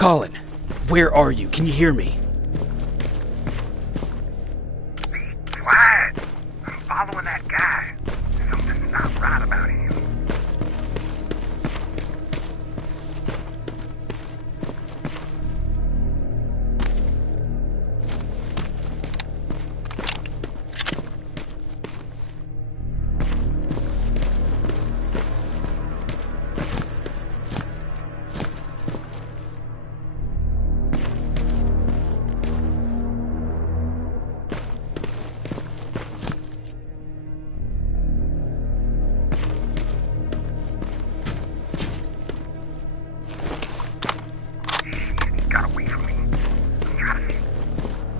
Colin, where are you? Can you hear me? Quiet! I'm following that guy. Something's not right about him. Got away from me. I'm trying to see.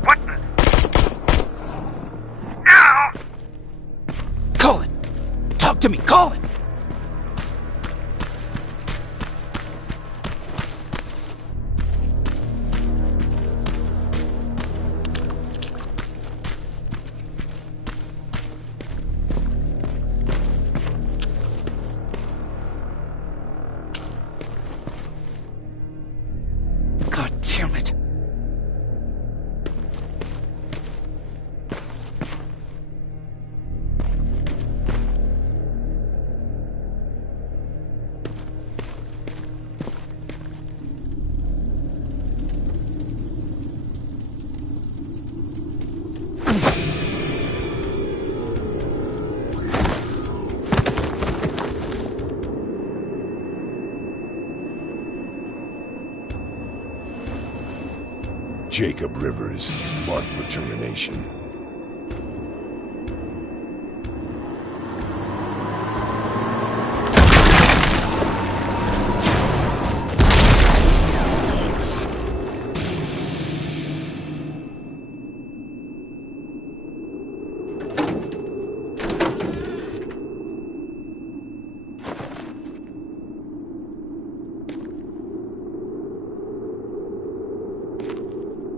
What the? Now! Colin! Talk to me, Colin! God damn it. Jacob Rivers, marked for termination.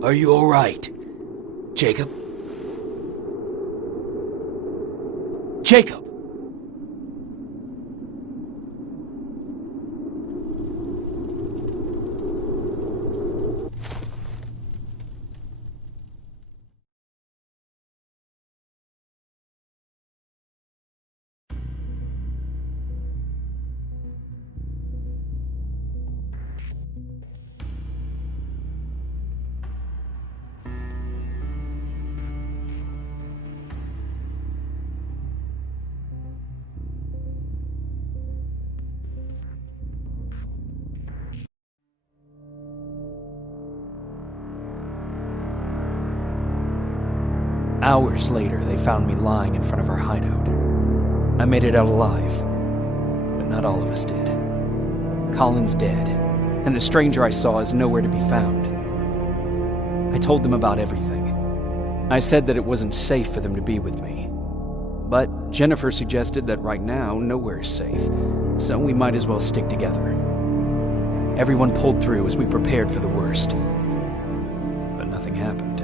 Are you all right? Jacob? Jacob! Hours later, they found me lying in front of our hideout. I made it out alive, but not all of us did. Colin's dead, and the stranger I saw is nowhere to be found. I told them about everything. I said that it wasn't safe for them to be with me. But Jennifer suggested that right now, nowhere is safe, so we might as well stick together. Everyone pulled through as we prepared for the worst, but nothing happened.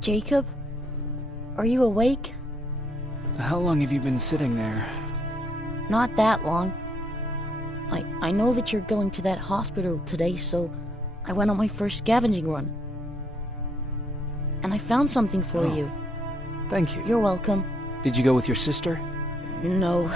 Jacob? Are you awake? How long have you been sitting there? Not that long. I know that you're going to that hospital today, so I went on my first scavenging run. And I found something for you. Thank you. You're welcome. Did you go with your sister? No.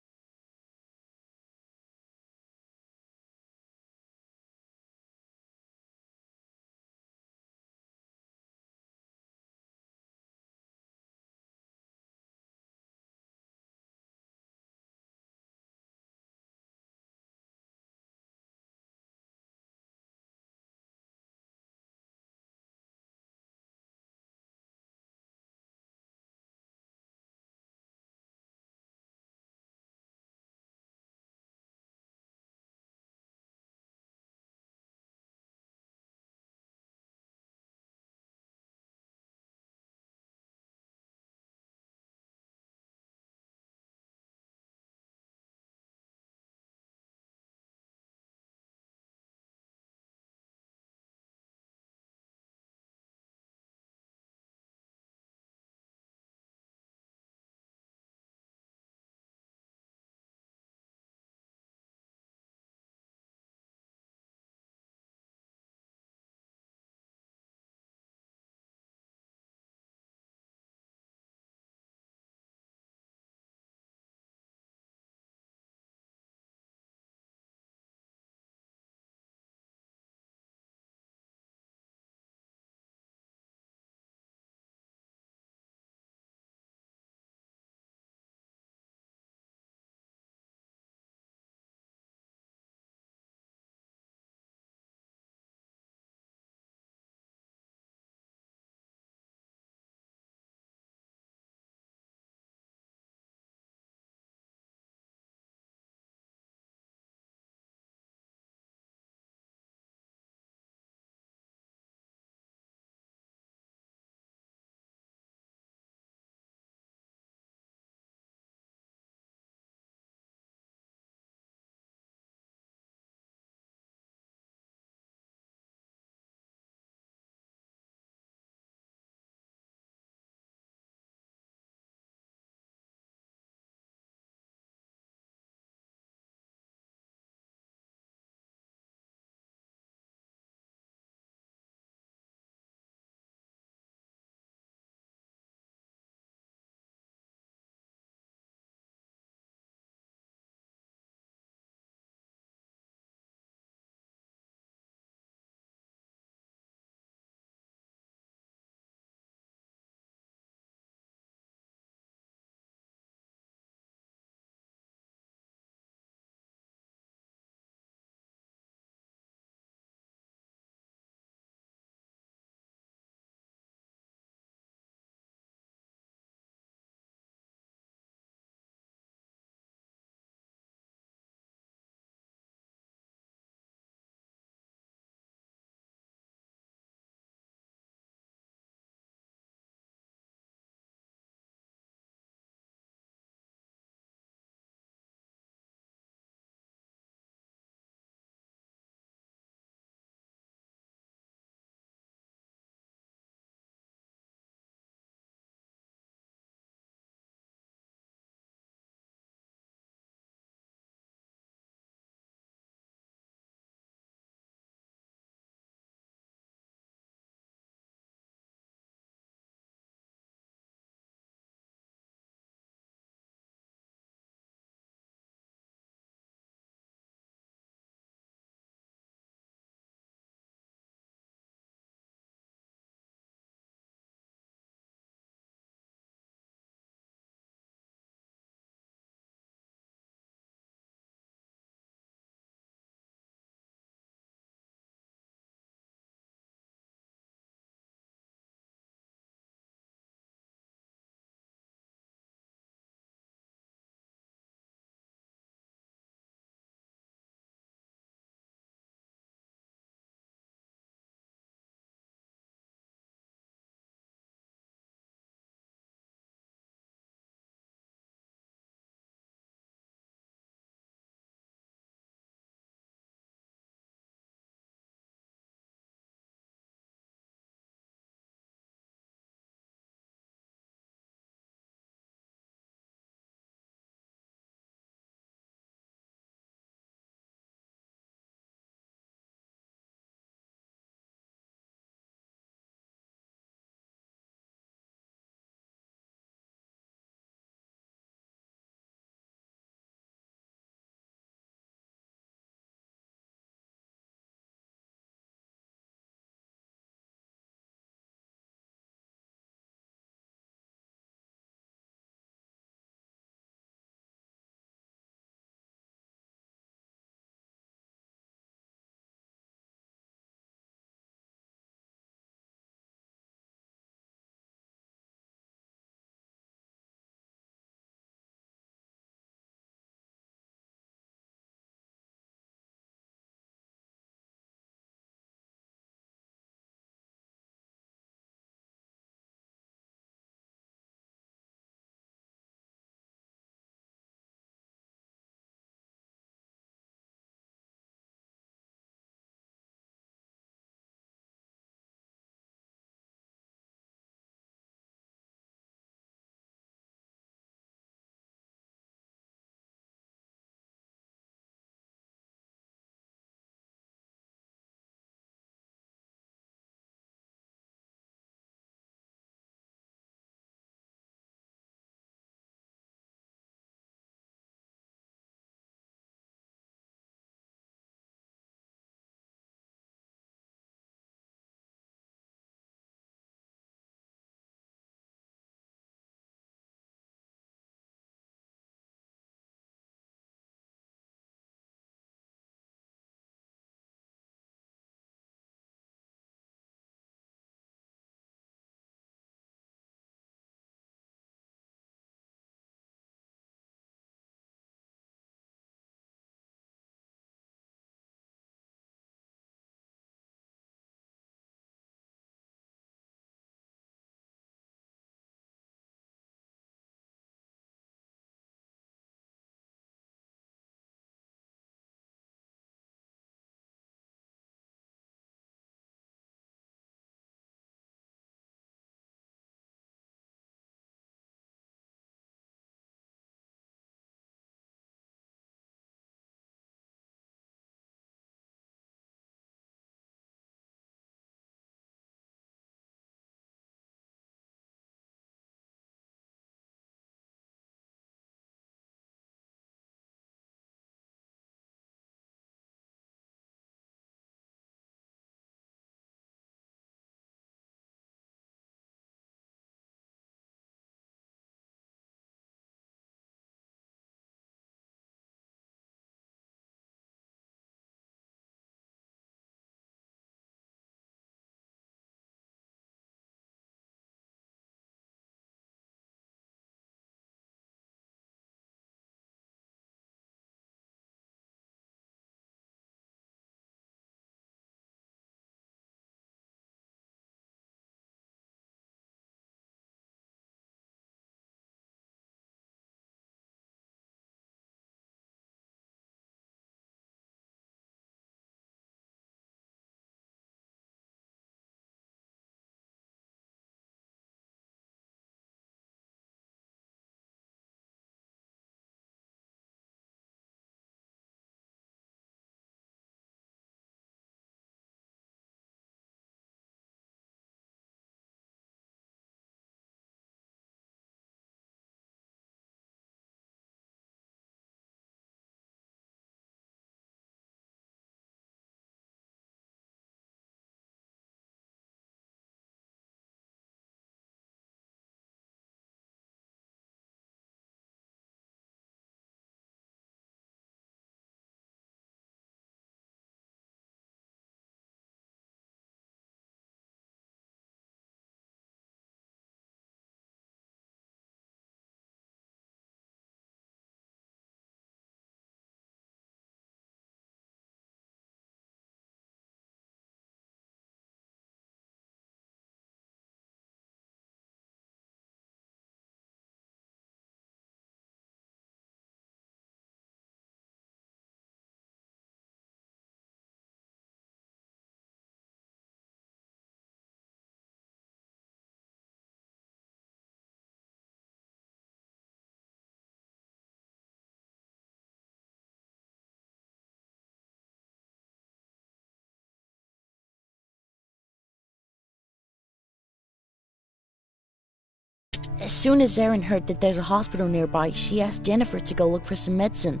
As soon as Erin heard that there's a hospital nearby, she asked Jennifer to go look for some medicine.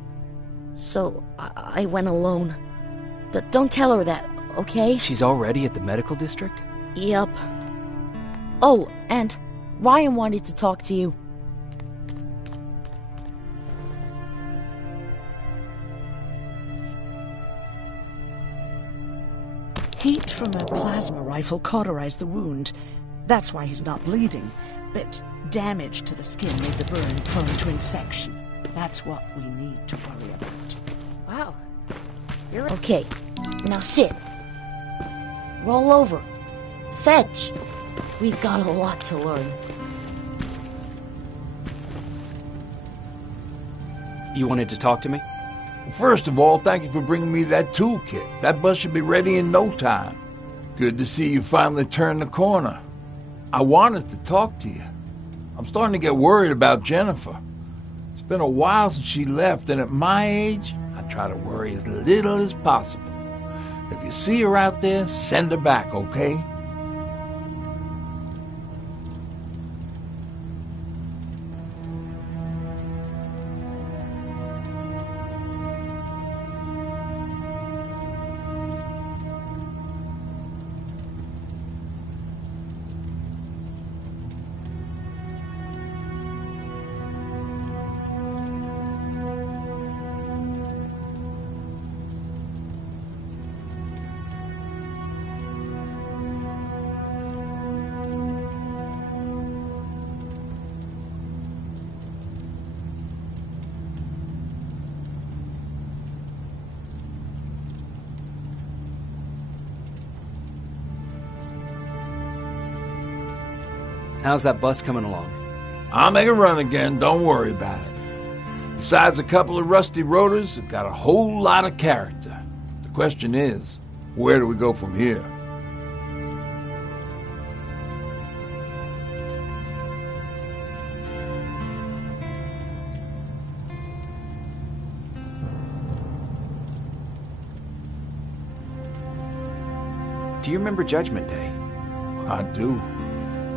So, I went alone. Don't tell her that, okay? She's already at the medical district? Yup. Oh, and Ryan wanted to talk to you. Heat from a plasma rifle cauterized the wound. That's why he's not bleeding. But damage to the skin made the burn prone to infection. That's what we need to worry about. Wow. You're okay. Now sit. Roll over. Fetch. We've got a lot to learn. You wanted to talk to me? First of all, thank you for bringing me that toolkit. That bus should be ready in no time. Good to see you finally turned the corner. I wanted to talk to you. I'm starting to get worried about Jennifer. It's been a while since she left, and at my age, I try to worry as little as possible. If you see her out there, send her back, okay? How's that bus coming along? I'll make a run again, don't worry about it. Besides a couple of rusty rotors, it got a whole lot of character. The question is, where do we go from here? Do you remember Judgment Day? I do.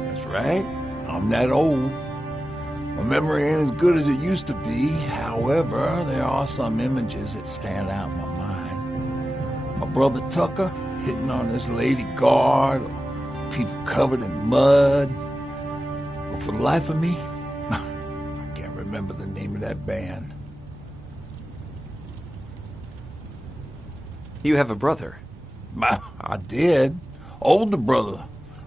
That's right. I'm that old. My memory ain't as good as it used to be. However, there are some images that stand out in my mind. My brother Tucker hitting on this lady guard, or people covered in mud. But for the life of me, I can't remember the name of that band. You have a brother. I did. Older brother.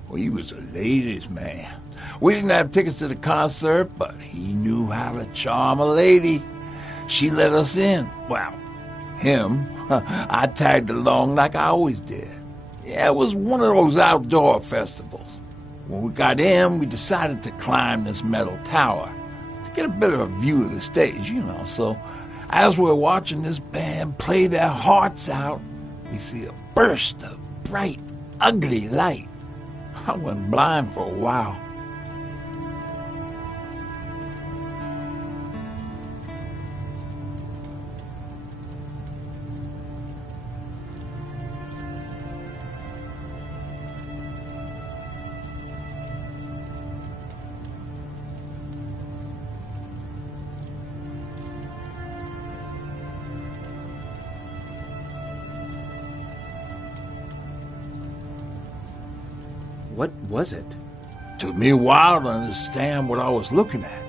Well, he was a ladies' man. We didn't have tickets to the concert, but he knew how to charm a lady. She let us in. Well, him. I tagged along like I always did. Yeah, it was one of those outdoor festivals. When we got in, we decided to climb this metal tower to get a bit of a view of the stage, you know. So as we're watching this band play their hearts out, we see a burst of bright, ugly light. I went blind for a while. What was it? Took me a while to understand what I was looking at.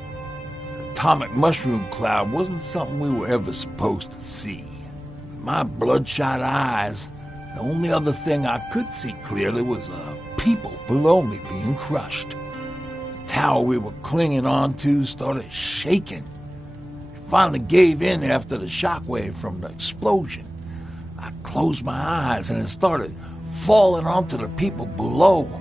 The atomic mushroom cloud wasn't something we were ever supposed to see. With my bloodshot eyes, the only other thing I could see clearly was people below me being crushed. The tower we were clinging onto started shaking. It finally gave in after the shockwave from the explosion. I closed my eyes and it started falling onto the people below.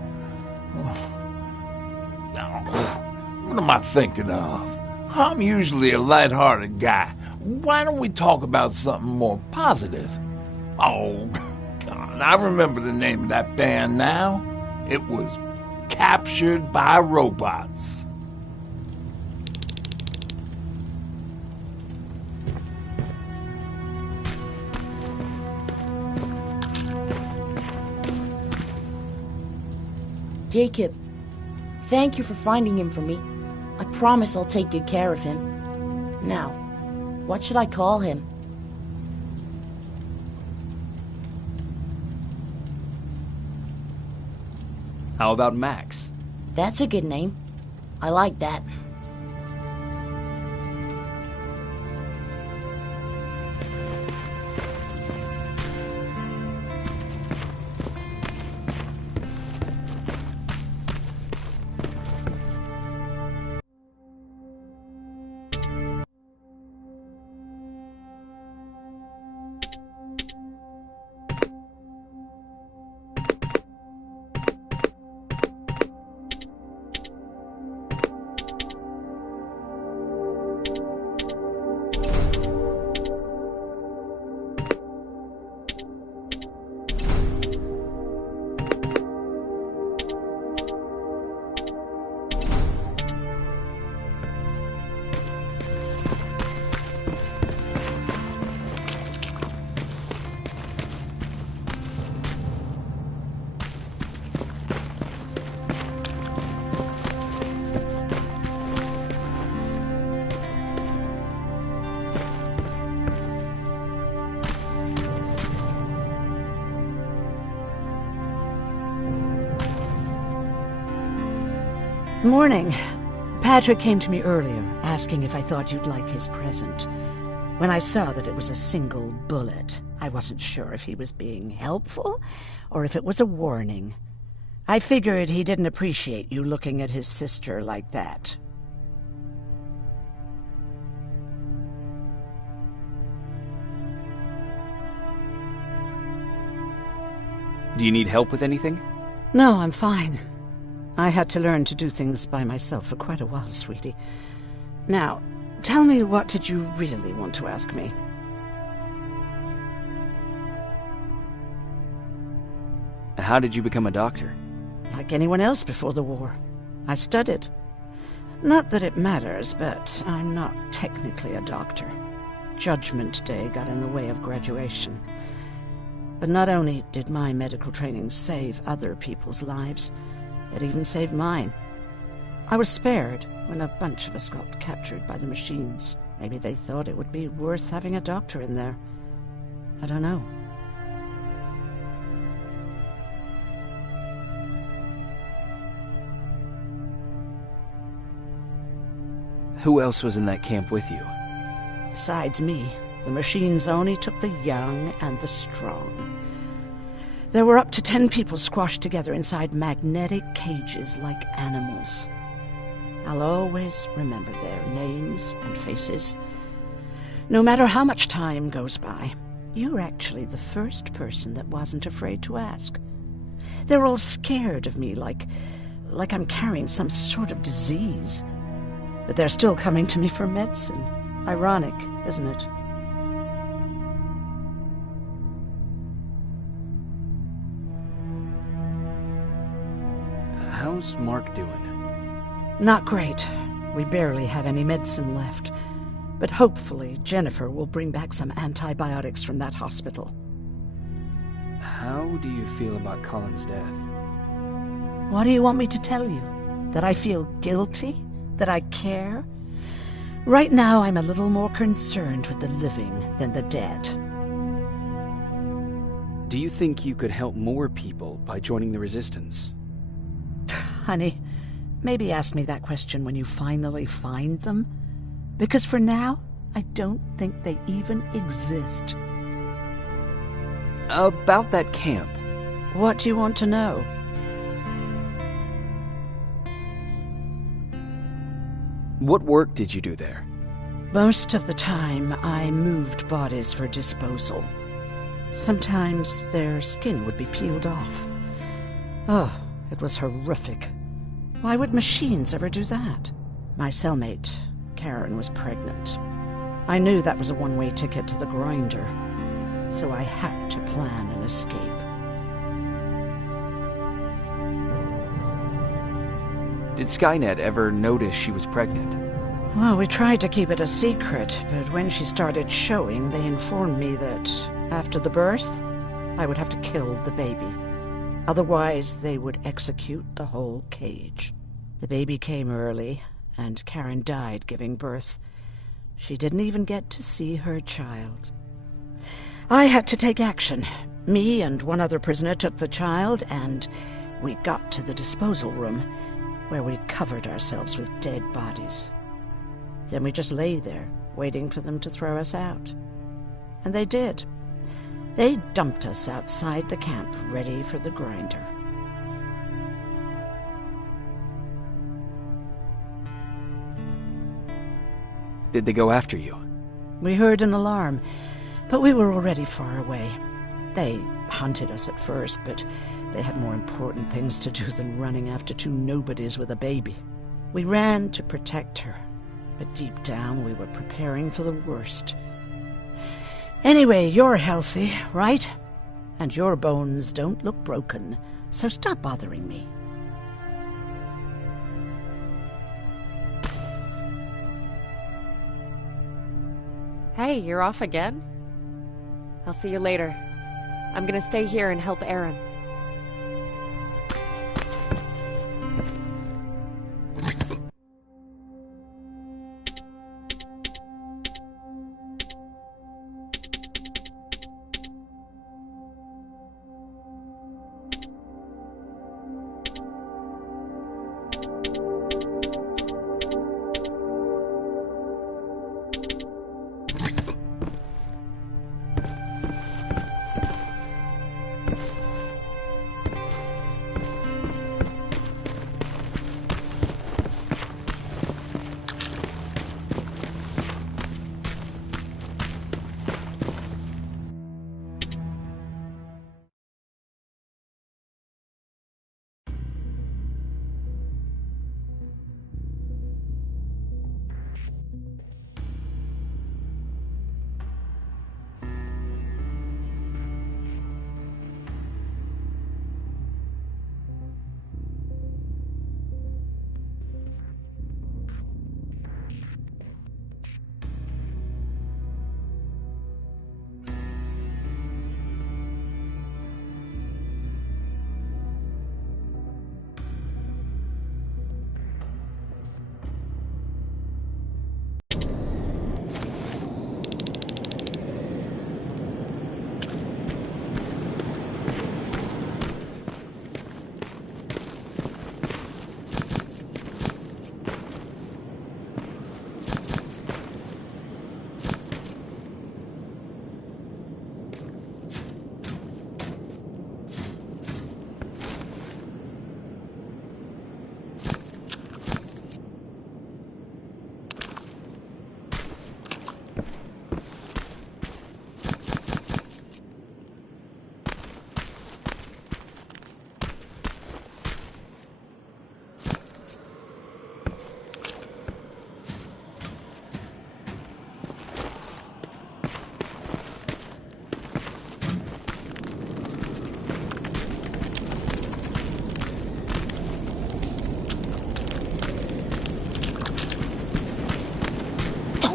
What am I thinking of? I'm usually a lighthearted guy. Why don't we talk about something more positive? Oh, God, I remember the name of that band now. It was Captured by Robots. Jacob, thank you for finding him for me. I promise I'll take good care of him. Now, what should I call him? How about Max? That's a good name. I like that. Morning. Patrick came to me earlier, asking if I thought you'd like his present. When I saw that it was a single bullet, I wasn't sure if he was being helpful or if it was a warning. I figured he didn't appreciate you looking at his sister like that. Do you need help with anything? No, I'm fine. I had to learn to do things by myself for quite a while, sweetie. Now, tell me, what did you really want to ask me? How did you become a doctor? Like anyone else before the war. I studied. Not that it matters, but I'm not technically a doctor. Judgment Day got in the way of graduation. But not only did my medical training save other people's lives, it even saved mine. I was spared when a bunch of us got captured by the machines. Maybe they thought it would be worth having a doctor in there. I don't know. Who else was in that camp with you? Besides me, the machines only took the young and the strong. There were up to 10 people squashed together inside magnetic cages like animals. I'll always remember their names and faces. No matter how much time goes by, you're actually the first person that wasn't afraid to ask. They're all scared of me, like I'm carrying some sort of disease. But they're still coming to me for medicine. Ironic, isn't it? How's Mark doing? Not great. We barely have any medicine left. But hopefully Jennifer will bring back some antibiotics from that hospital. How do you feel about Colin's death? What do you want me to tell you? That I feel guilty? That I care? Right now I'm a little more concerned with the living than the dead. Do you think you could help more people by joining the Resistance? Honey, maybe ask me that question when you finally find them. Because for now, I don't think they even exist. About that camp. What do you want to know? What work did you do there? Most of the time, I moved bodies for disposal. Sometimes their skin would be peeled off. Oh, it was horrific. Why would machines ever do that? My cellmate, Karen, was pregnant. I knew that was a one-way ticket to the grinder, so I had to plan an escape. Did Skynet ever notice she was pregnant? Well, we tried to keep it a secret, but when she started showing, they informed me that after the birth, I would have to kill the baby. Otherwise, they would execute the whole cage. The baby came early, and Karen died giving birth. She didn't even get to see her child. I had to take action. Me and one other prisoner took the child, and we got to the disposal room, where we covered ourselves with dead bodies. Then we just lay there, waiting for them to throw us out. And they did. They dumped us outside the camp, ready for the grinder. Did they go after you? We heard an alarm, but we were already far away. They hunted us at first, but they had more important things to do than running after two nobodies with a baby. We ran to protect her, but deep down we were preparing for the worst. Anyway, you're healthy, right? And your bones don't look broken, so stop bothering me. Hey, you're off again? I'll see you later. I'm gonna stay here and help Aaron.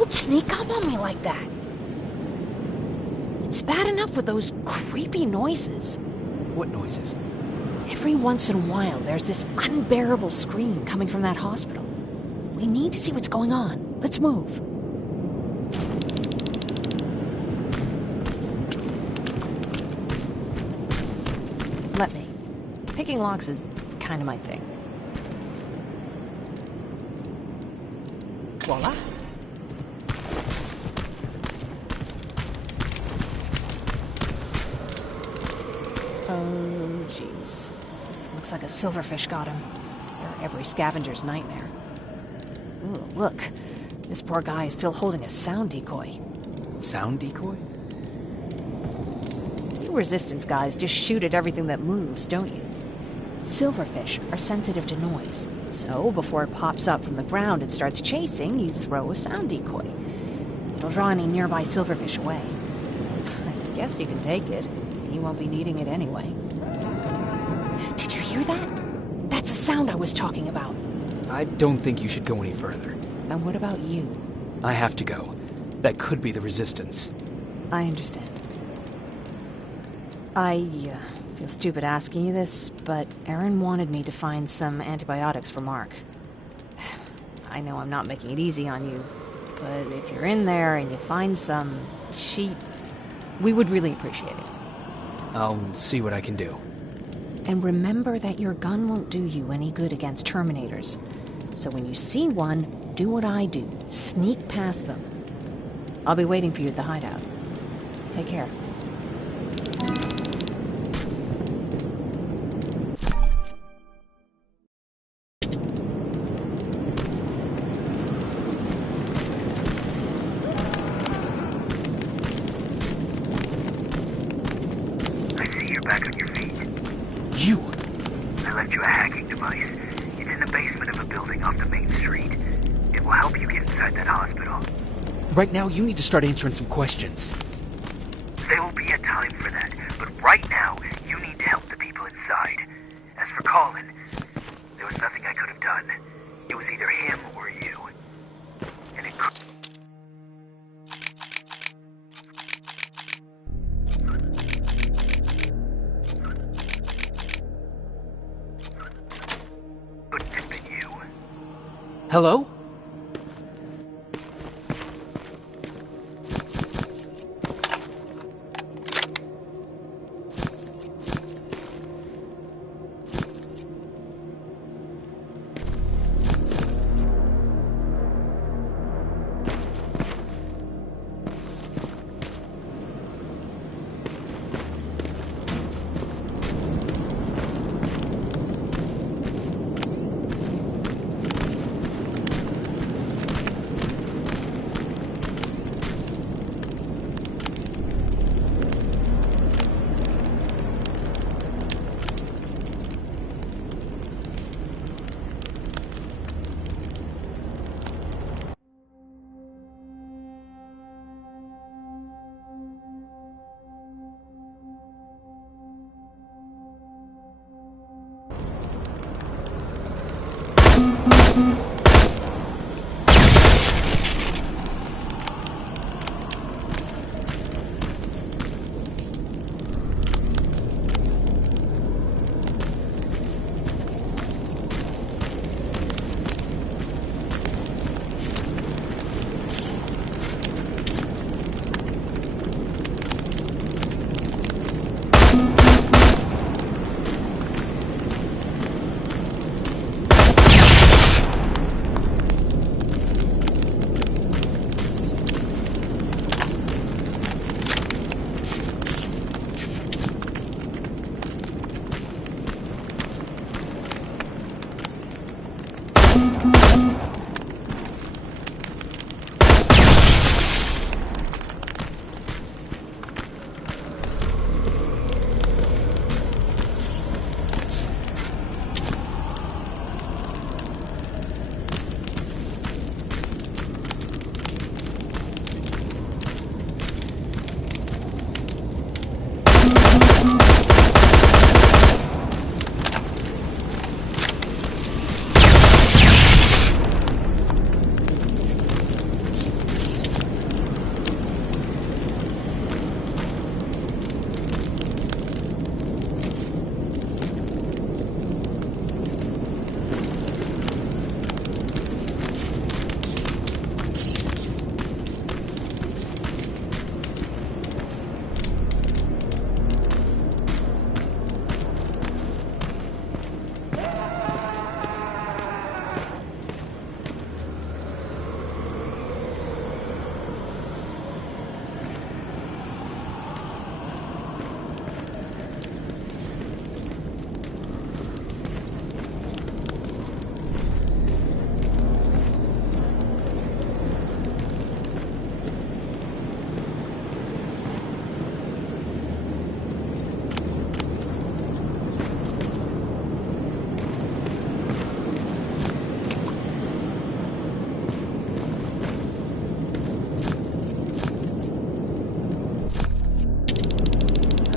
Sneak up on me like that. It's bad enough with those creepy noises. What noises? Every once in a while, there's this unbearable scream coming from that hospital. We need to see what's going on. Let's move. Let me. Picking locks is kind of my thing. Voila. Oh, jeez. Looks like a silverfish got him. They're every scavenger's nightmare. Ooh, look. This poor guy is still holding a sound decoy. Sound decoy? You resistance guys just shoot at everything that moves, don't you? Silverfish are sensitive to noise. So, before it pops up from the ground and starts chasing, you throw a sound decoy. It'll draw any nearby silverfish away. I guess you can take it. You won't be needing it anyway. Did you hear that? That's the sound I was talking about. I don't think you should go any further. And what about you? I have to go. That could be the resistance. I understand. I feel stupid asking you this, but Aaron wanted me to find some antibiotics for Mark. I know I'm not making it easy on you, but if you're in there and you find some sheet, we would really appreciate it. I'll see what I can do. And remember that your gun won't do you any good against Terminators. So when you see one, do what I do. Sneak past them. I'll be waiting for you at the hideout. Take care. I see you're back on your feet. You! I left you a hacking device. It's in the basement of a building off the main street. It will help you get inside that hospital. Right now, you need to start answering some questions. There will be a time for that, but right now, you need to help the people inside. As for Colin, there was nothing I could have done. It was either him or you. And it could... couldn't have been you. Hello?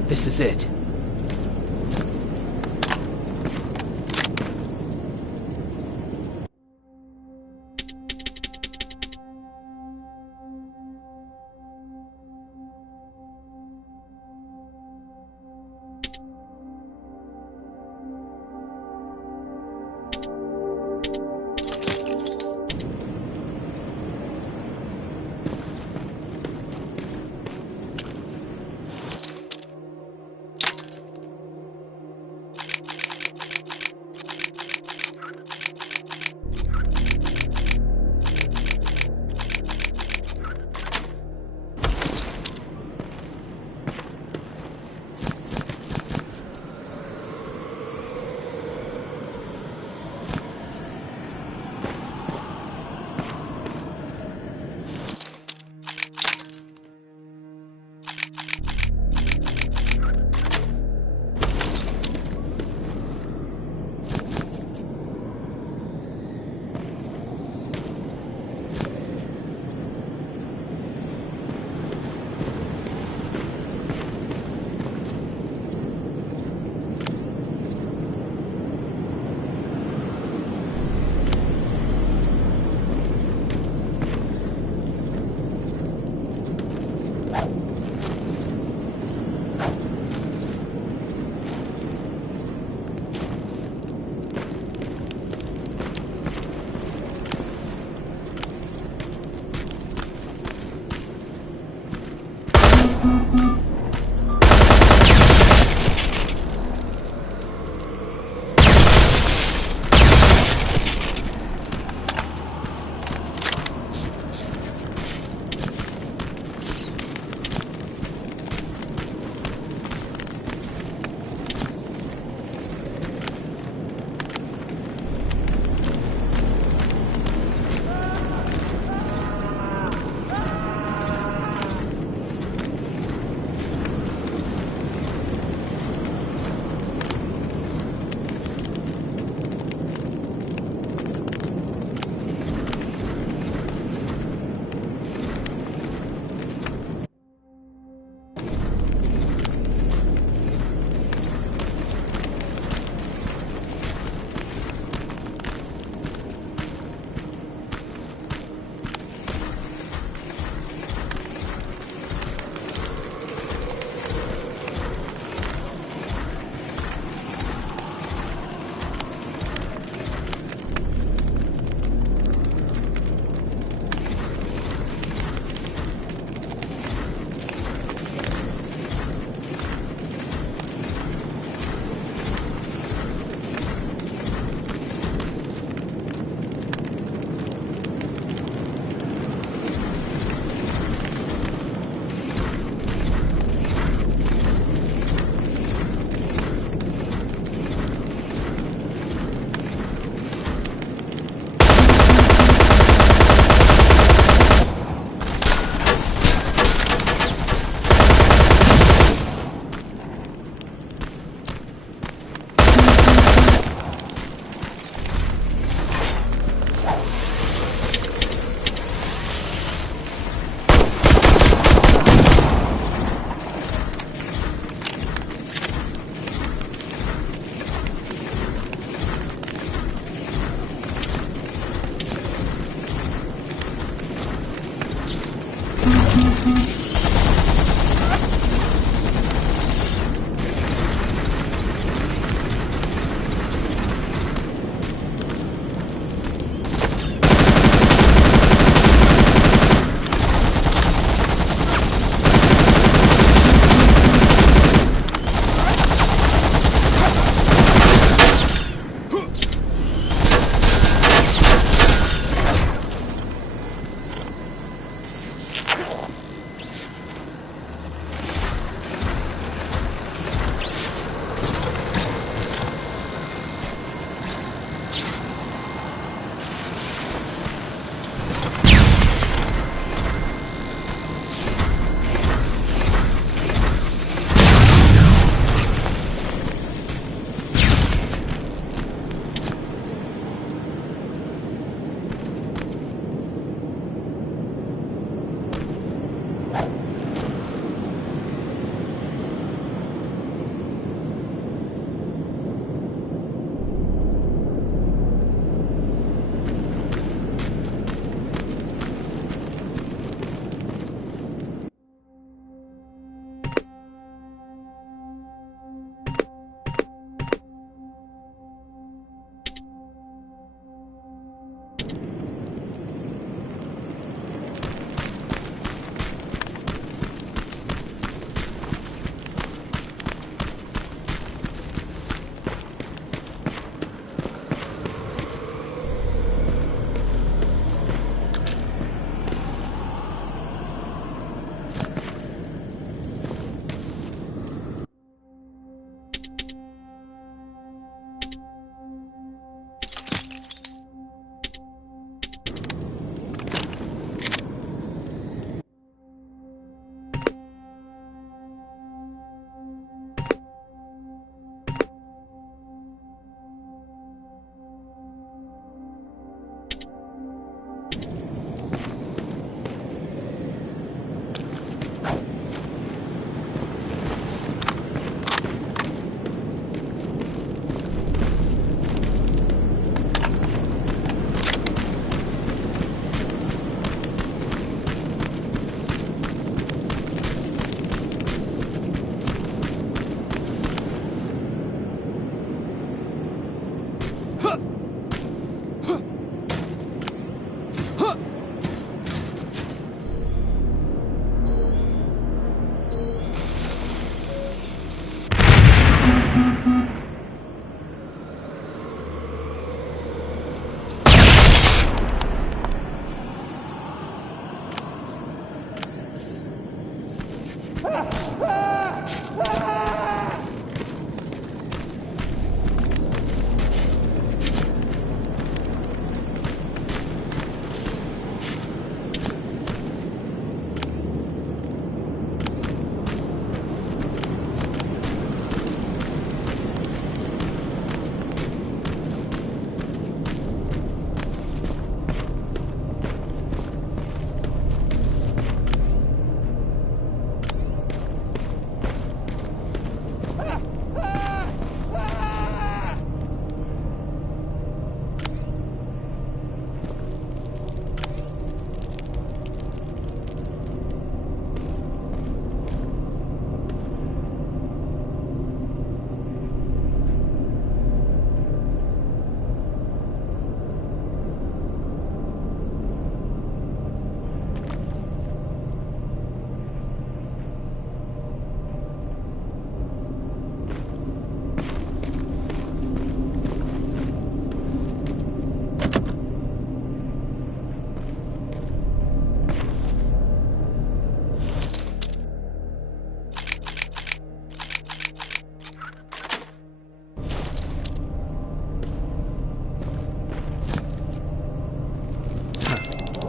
This is it.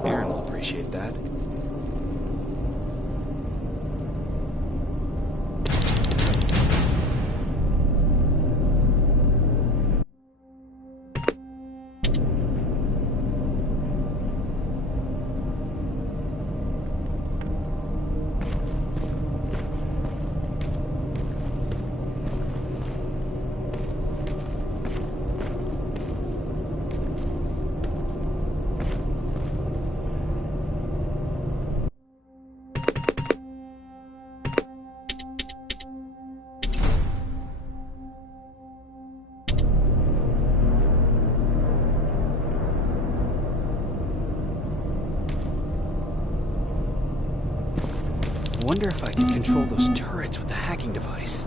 Aaron will appreciate that. I wonder if I could control those turrets with the hacking device.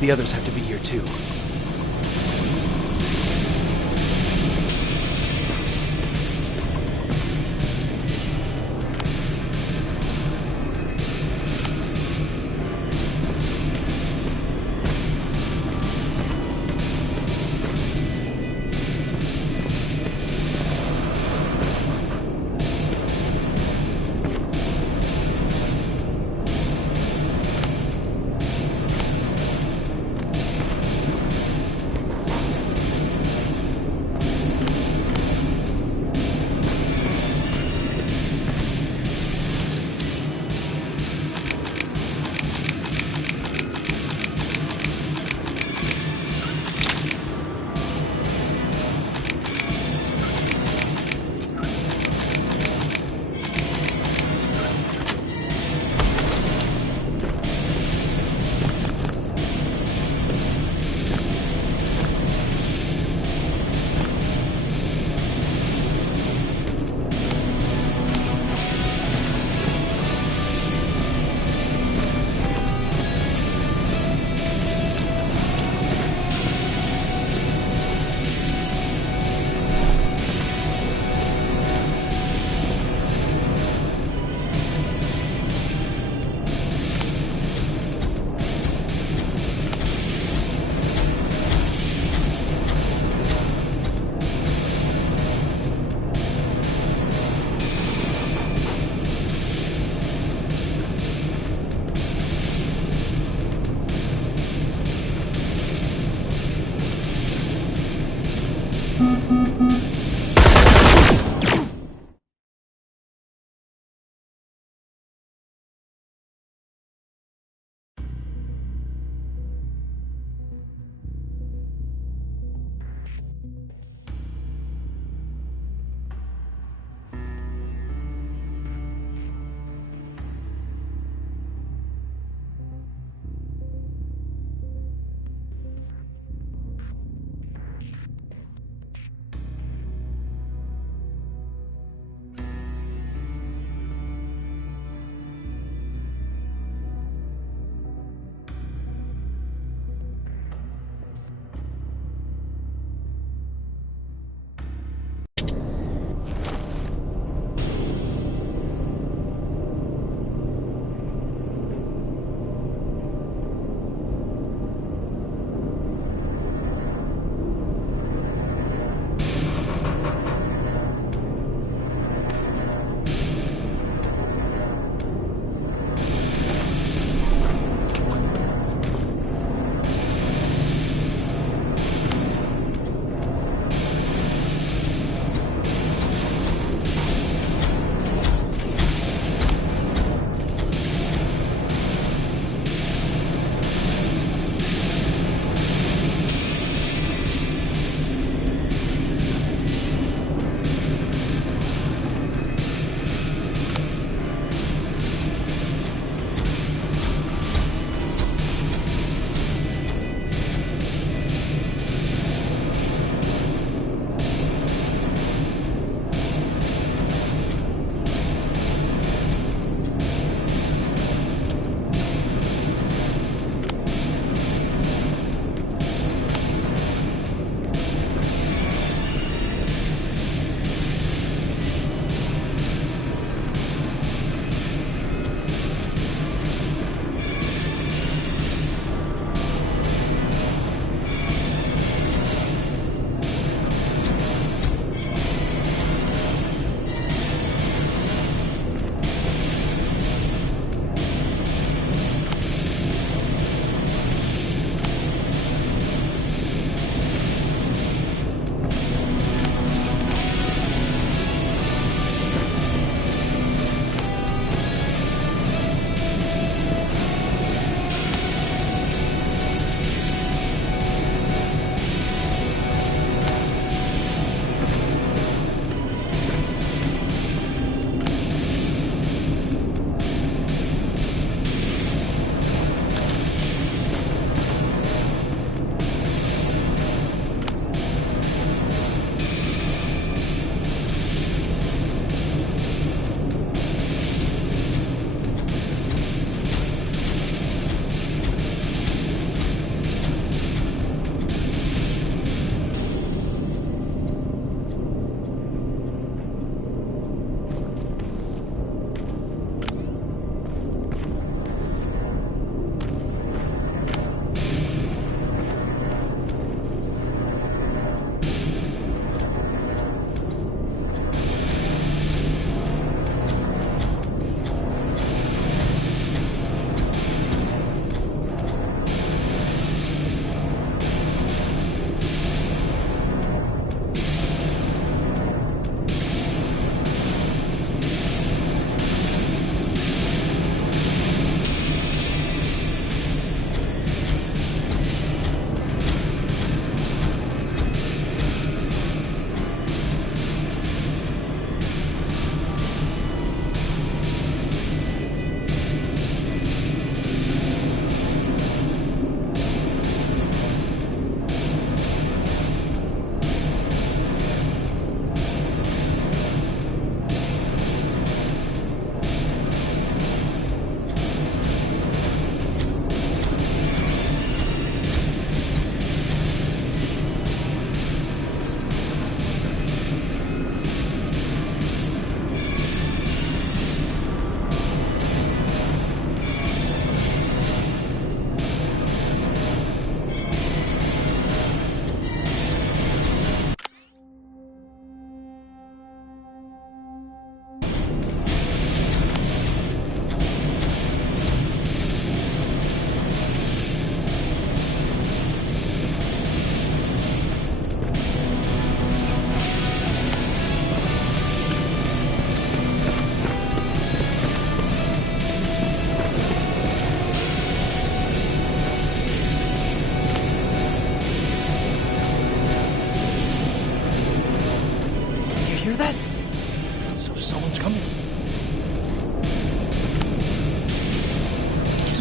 The others have to be here too.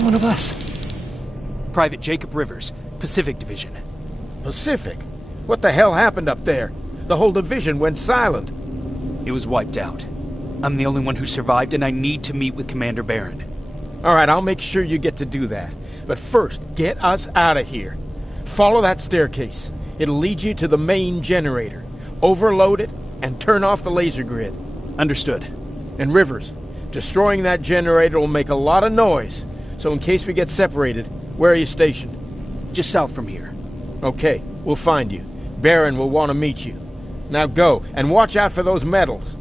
one of us? Private Jacob Rivers, Pacific Division. Pacific? What the hell happened up there? The whole division went silent. It was wiped out. I'm the only one who survived, and I need to meet with Commander Barron. All right, I'll make sure you get to do that. But first, get us out of here. Follow that staircase. It'll lead you to the main generator. Overload it and turn off the laser grid. Understood. And Rivers, destroying that generator will make a lot of noise. So in case we get separated, where are you stationed? Just south from here. Okay, we'll find you. Barron will want to meet you. Now go, and watch out for those medals.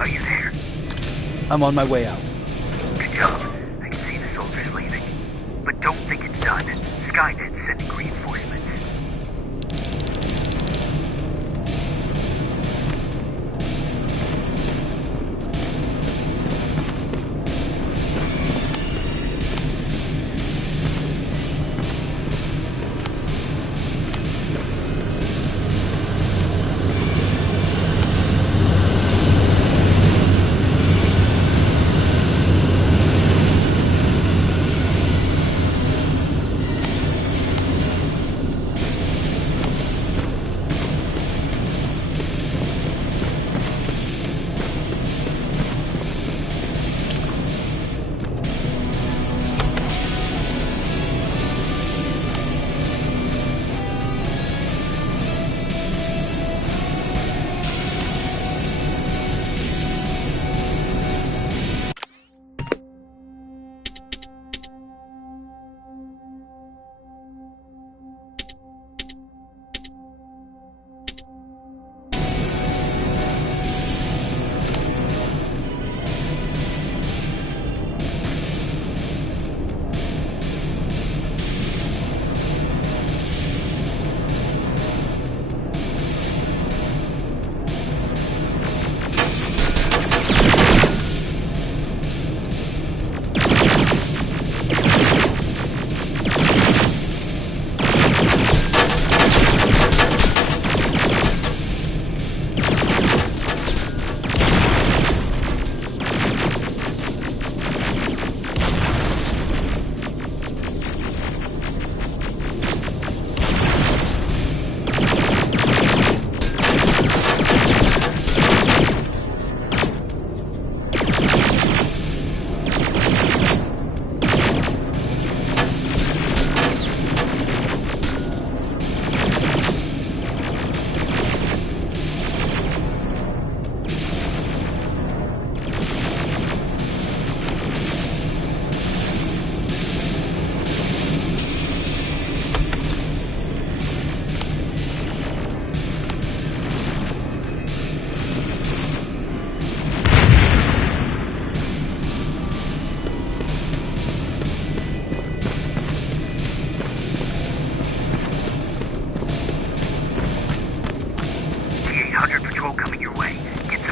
Are you there? I'm on my way out. Good job. I can see the soldiers leaving. But don't think it's done. Skynet's sending reinforcements.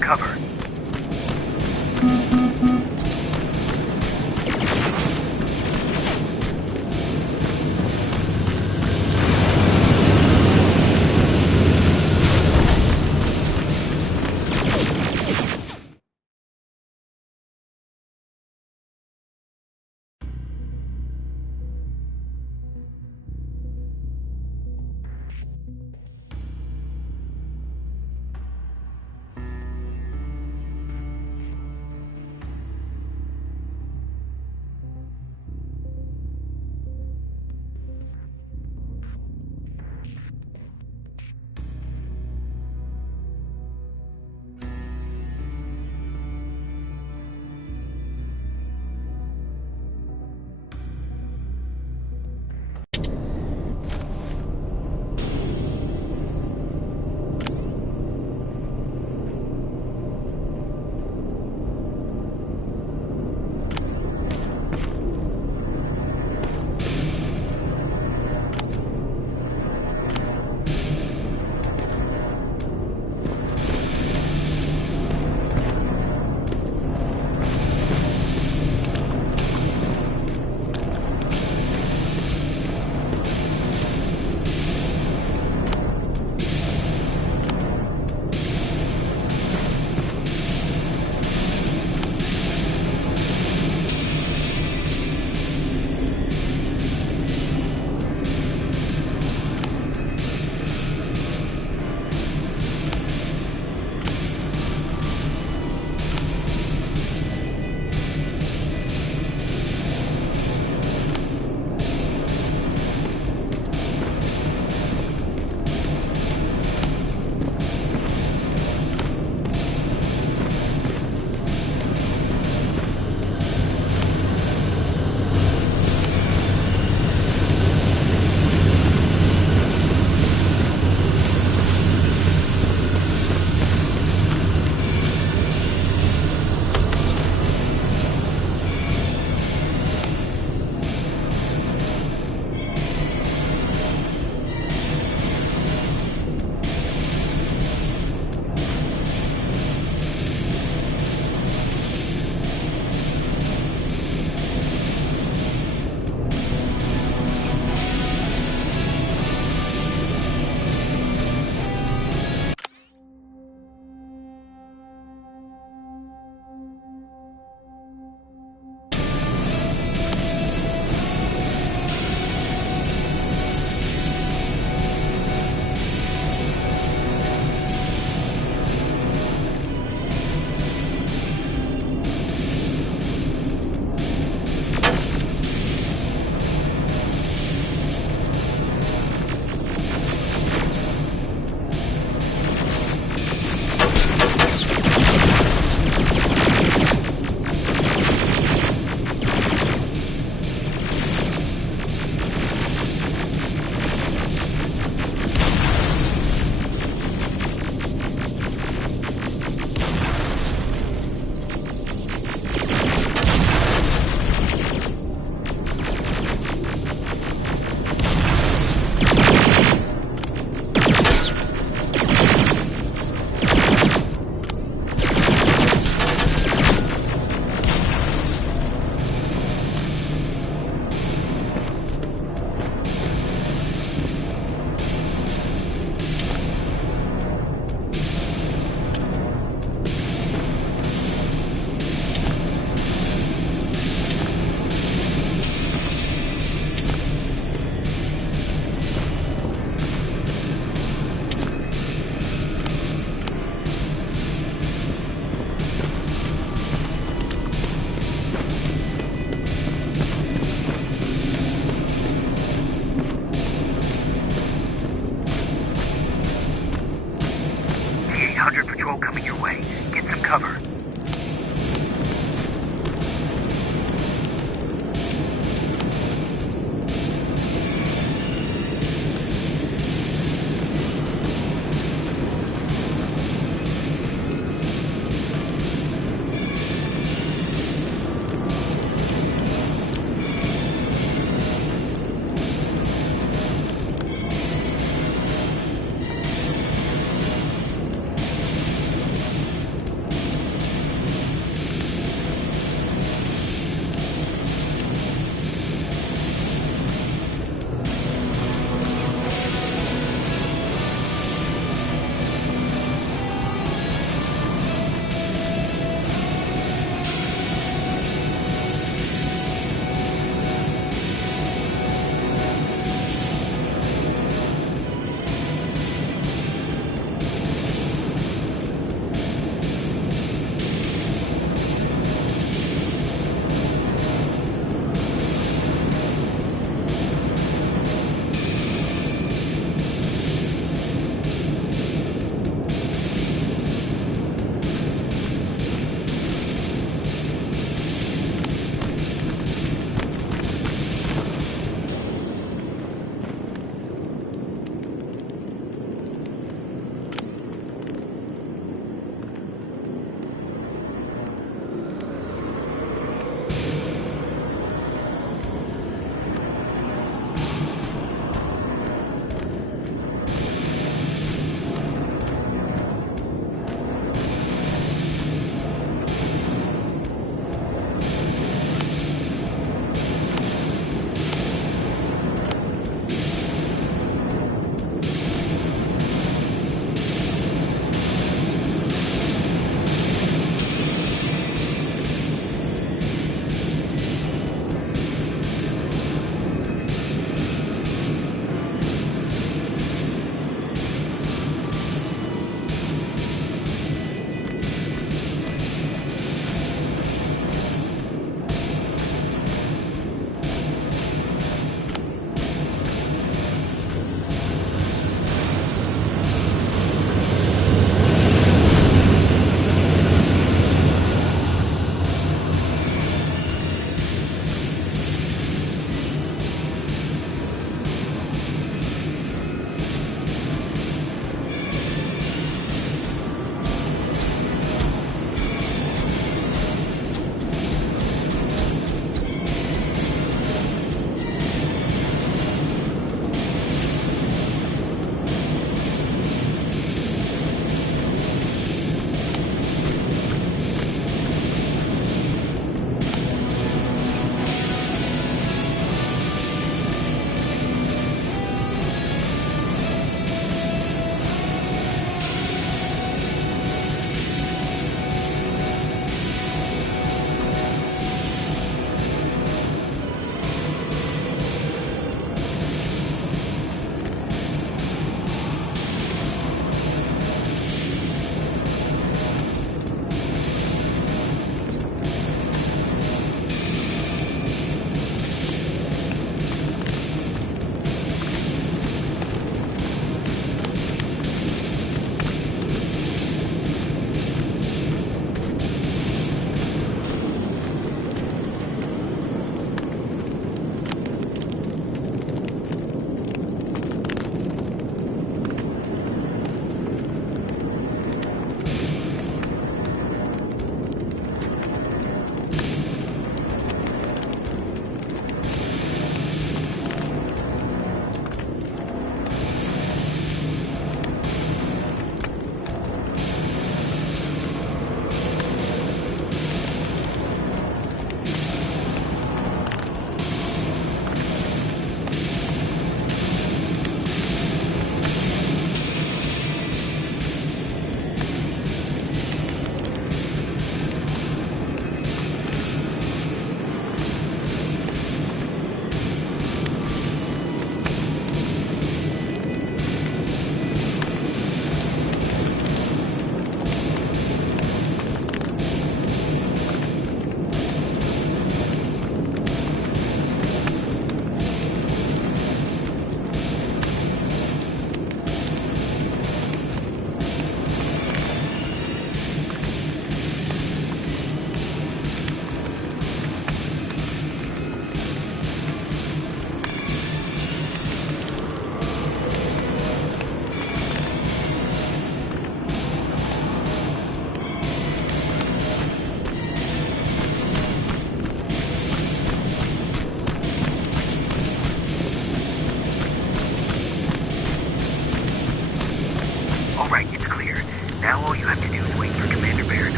Cover. cover.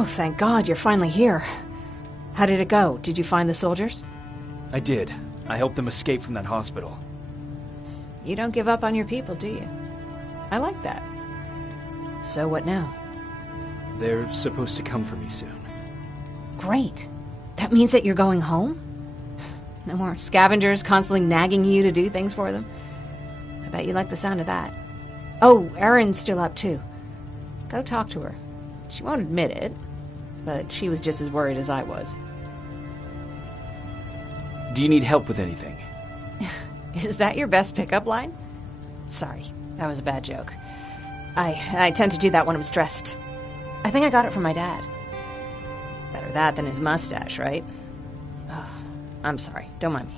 Oh, thank God, you're finally here. How did it go? Did you find the soldiers? I did. I helped them escape from that hospital. You don't give up on your people, do you? I like that. So what now? They're supposed to come for me soon. Great. That means that you're going home? No more scavengers constantly nagging you to do things for them? I bet you like the sound of that. Oh, Erin's still up too. Go talk to her. She won't admit it, but she was just as worried as I was. Do you need help with anything? Is that your best pickup line? Sorry, that was a bad joke. I tend to do that when I'm stressed. I think I got it from my dad. Better that than his mustache, right? Ugh, I'm sorry, don't mind me.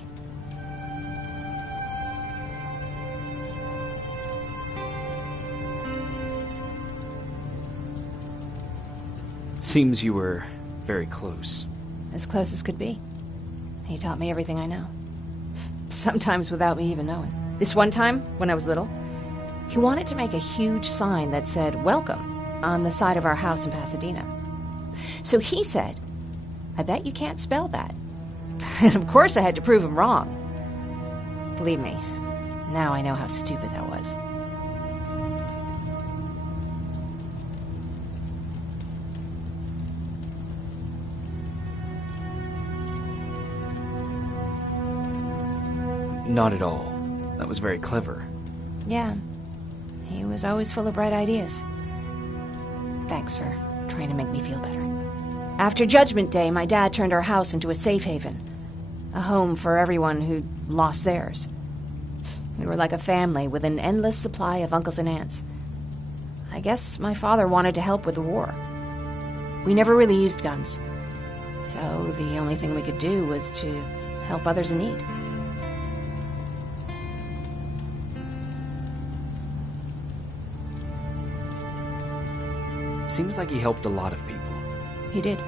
Seems you were very close. As close as could be. He taught me everything I know. Sometimes without me even knowing. This one time, when I was little, he wanted to make a huge sign that said, "Welcome," on the side of our house in Pasadena. So he said, "I bet you can't spell that." And of course I had to prove him wrong. Believe me, now I know how stupid that was. Not at all. That was very clever. Yeah, he was always full of bright ideas. Thanks for trying to make me feel better. After Judgment Day, my dad turned our house into a safe haven. A home for everyone who'd lost theirs. We were like a family with an endless supply of uncles and aunts. I guess my father wanted to help with the war. We never really used guns. So the only thing we could do was to help others in need. Seems like he helped a lot of people. He did.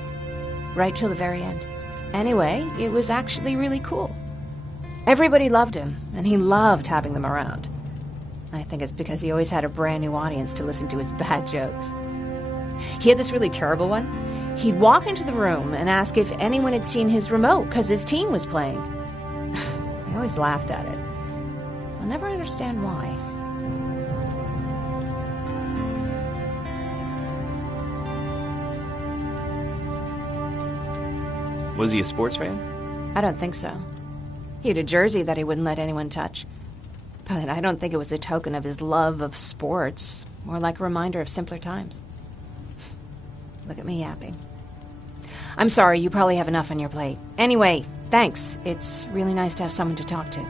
Right till the very end. Anyway, it was actually really cool. Everybody loved him, and he loved having them around. I think it's because he always had a brand new audience to listen to his bad jokes. He had this really terrible one. He'd walk into the room and ask if anyone had seen his remote because his team was playing. I always laughed at it. I'll never understand why. Was he a sports fan? I don't think so. He had a jersey that he wouldn't let anyone touch. But I don't think it was a token of his love of sports, more like a reminder of simpler times. Look at me yapping. I'm sorry, you probably have enough on your plate. Anyway, thanks. It's really nice to have someone to talk to.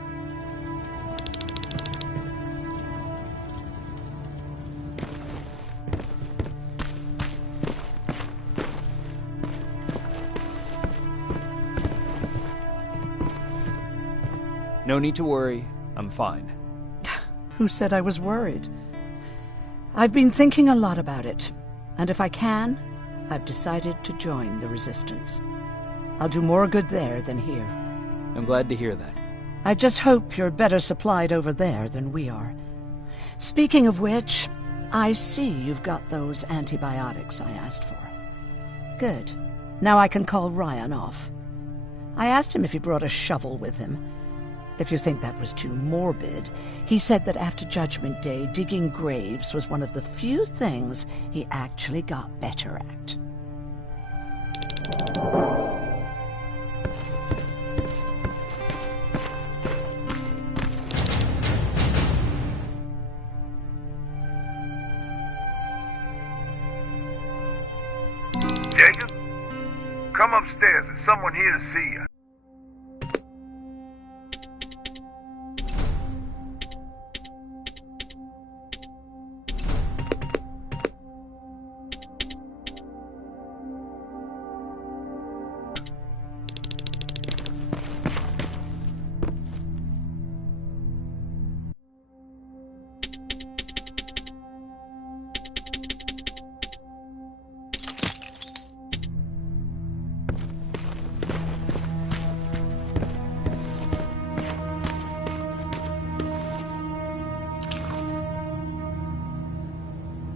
No need to worry. I'm fine. Who said I was worried? I've been thinking a lot about it, and if I can, I've decided to join the Resistance. I'll do more good there than here. I'm glad to hear that. I just hope you're better supplied over there than we are. Speaking of which, I see you've got those antibiotics I asked for. Good. Now I can call Ryan off. I asked him if he brought a shovel with him. If you think that was too morbid, he said that after Judgment Day, digging graves was one of the few things he actually got better at. Jacob? Come upstairs. There's someone here to see you.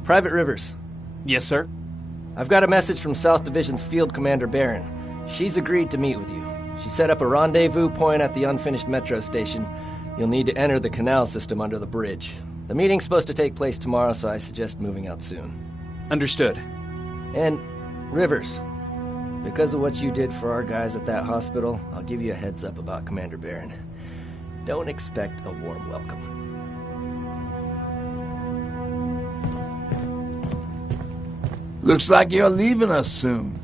Private Rivers. Yes, sir? I've got a message from South Division's Field Commander Barron. She's agreed to meet with you. She set up a rendezvous point at the unfinished metro station. You'll need to enter the canal system under the bridge. The meeting's supposed to take place tomorrow, so I suggest moving out soon. Understood. And, Rivers, because of what you did for our guys at that hospital, I'll give you a heads up about Commander Barron. Don't expect a warm welcome. Looks like you're leaving us soon.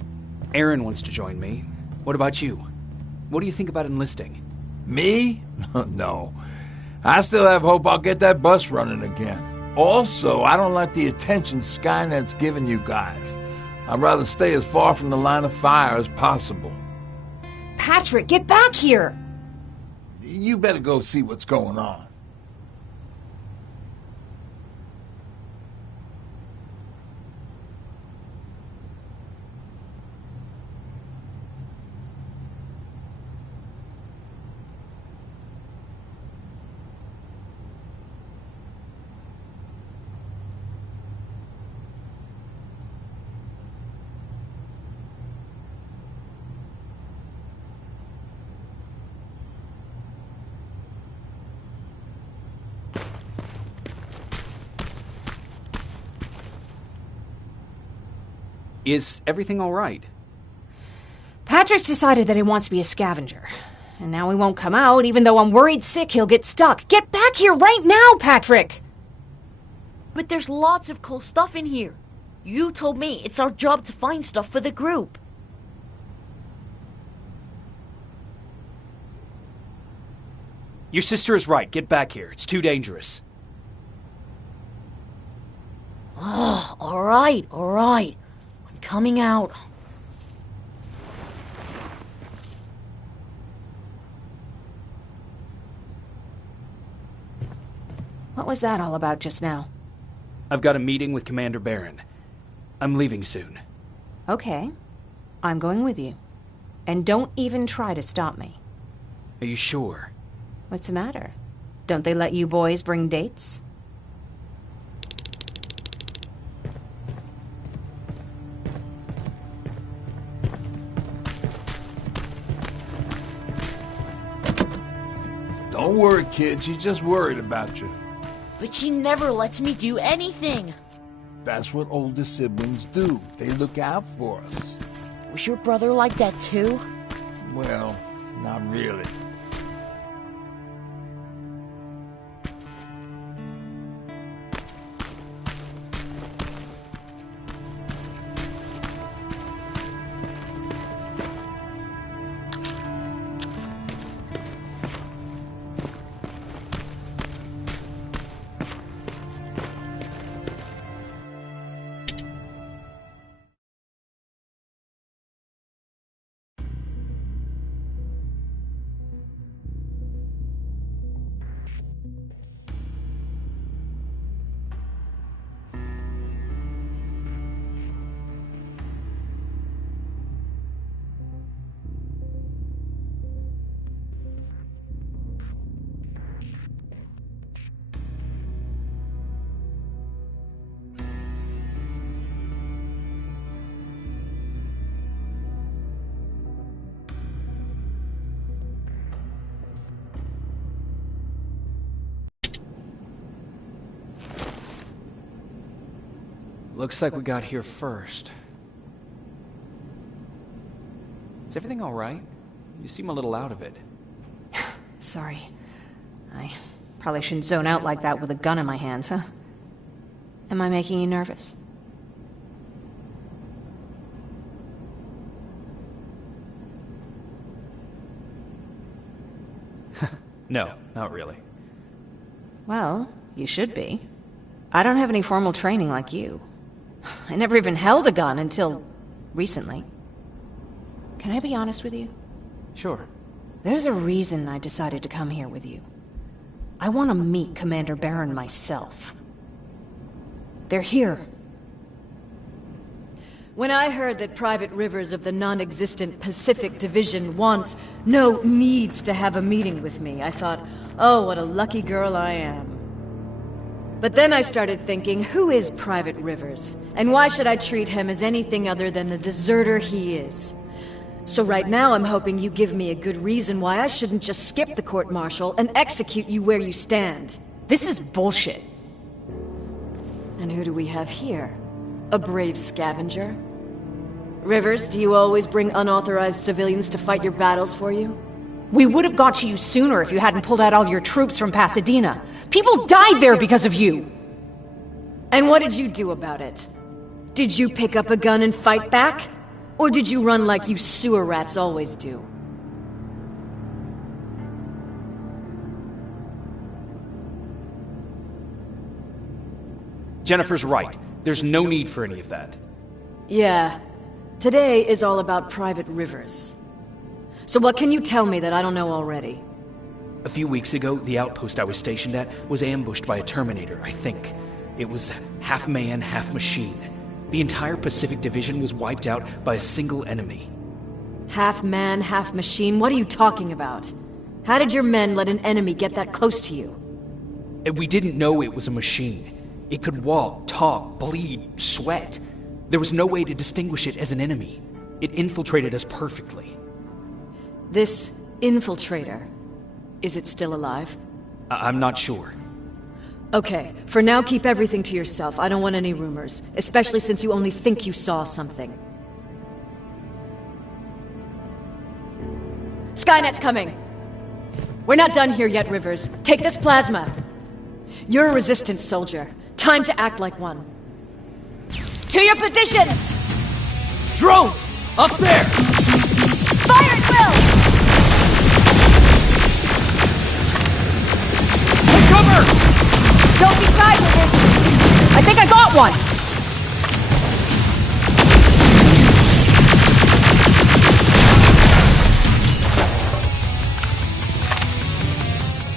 Aaron wants to join me. What about you? What do you think about enlisting? Me? No. I still have hope I'll get that bus running again. Also, I don't like the attention Skynet's giving you guys. I'd rather stay as far from the line of fire as possible. Patrick, get back here! You better go see what's going on. Is everything all right? Patrick's decided that he wants to be a scavenger. And now he won't come out, even though I'm worried sick he'll get stuck. Get back here right now, Patrick! But there's lots of cool stuff in here. You told me it's our job to find stuff for the group. Your sister is right. Get back here. It's too dangerous. Oh, all right. I'm coming out. What was that all about just now? I've got a meeting with Commander Barron. I'm leaving soon. Okay. I'm going with you. And don't even try to stop me. Are you sure? What's the matter? Don't they let you boys bring dates? Don't worry, kid. She's just worried about you. But she never lets me do anything. That's what older siblings do. They look out for us. Was your brother like that too? Well, not really. Looks like we got here first. Is everything all right? You seem a little out of it. Sorry. I probably shouldn't zone out like that with a gun in my hands, huh? Am I making you nervous? No, not really. Well, you should be. I don't have any formal training like you. I never even held a gun until recently. Can I be honest with you? Sure. There's a reason I decided to come here with you. I want to meet Commander Barron myself. They're here. When I heard that Private Rivers of the non-existent Pacific Division needs to have a meeting with me, I thought, oh, what a lucky girl I am. But then I started thinking, who is Private Rivers? And why should I treat him as anything other than the deserter he is? So right now I'm hoping you give me a good reason why I shouldn't just skip the court-martial and execute you where you stand. This is bullshit. And who do we have here? A brave scavenger? Rivers, do you always bring unauthorized civilians to fight your battles for you? We would have got to you sooner if you hadn't pulled out all your troops from Pasadena. People died there because of you! And what did you do about it? Did you pick up a gun and fight back? Or did you run like you sewer rats always do? Jennifer's right. There's no need for any of that. Yeah. Today is all about Private Rivers. So what can you tell me that I don't know already? A few weeks ago, the outpost I was stationed at was ambushed by a Terminator, I think. It was half man, half machine. The entire Pacific Division was wiped out by a single enemy. Half man, half machine? What are you talking about? How did your men let an enemy get that close to you? We didn't know it was a machine. It could walk, talk, bleed, sweat. There was no way to distinguish it as an enemy. It infiltrated us perfectly. This infiltrator, is it still alive? I'm not sure. Okay, for now keep everything to yourself. I don't want any rumors, especially since you only think you saw something. Skynet's coming! We're not done here yet, Rivers. Take this plasma. You're a resistance soldier. Time to act like one. To your positions! Drones! Up there! Fire at will! Take cover! Don't be shy, Rivers! I think I got one!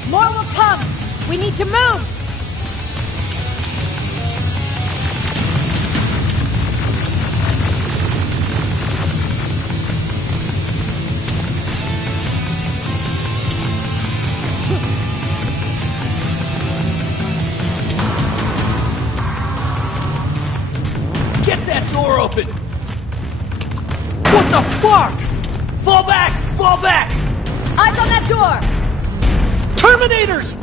More will come! We need to move! Get that door open! What the fuck? Fall back! Fall back! Eyes on that door! Terminators!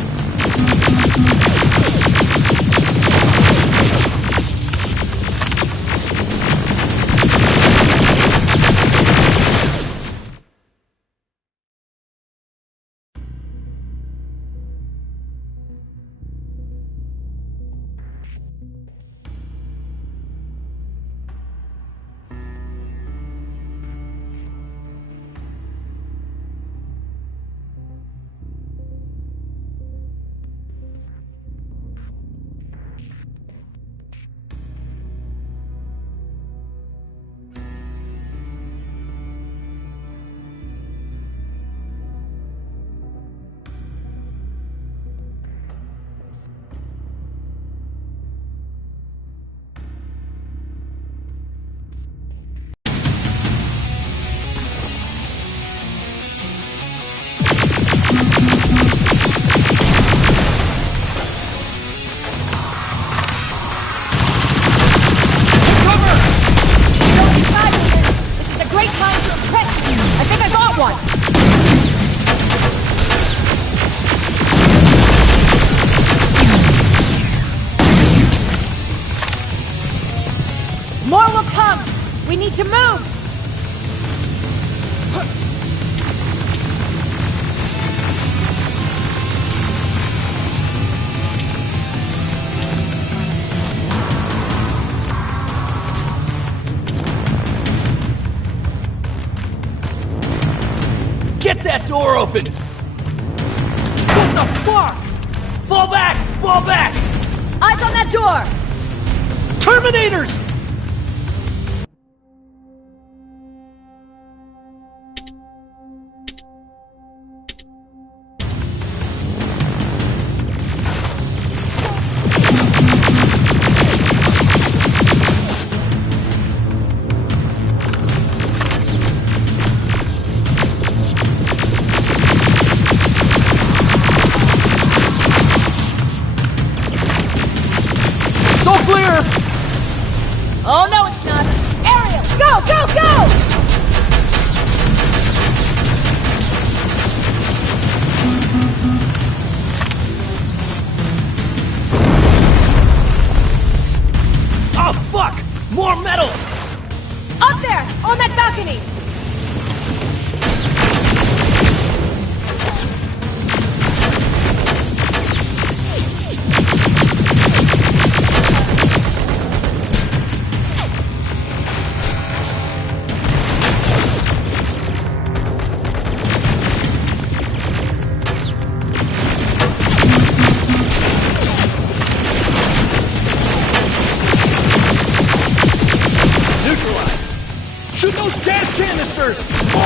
More will come! We need to move! Get that door open! What the fuck? Fall back! Fall back! Eyes on that door! Terminators!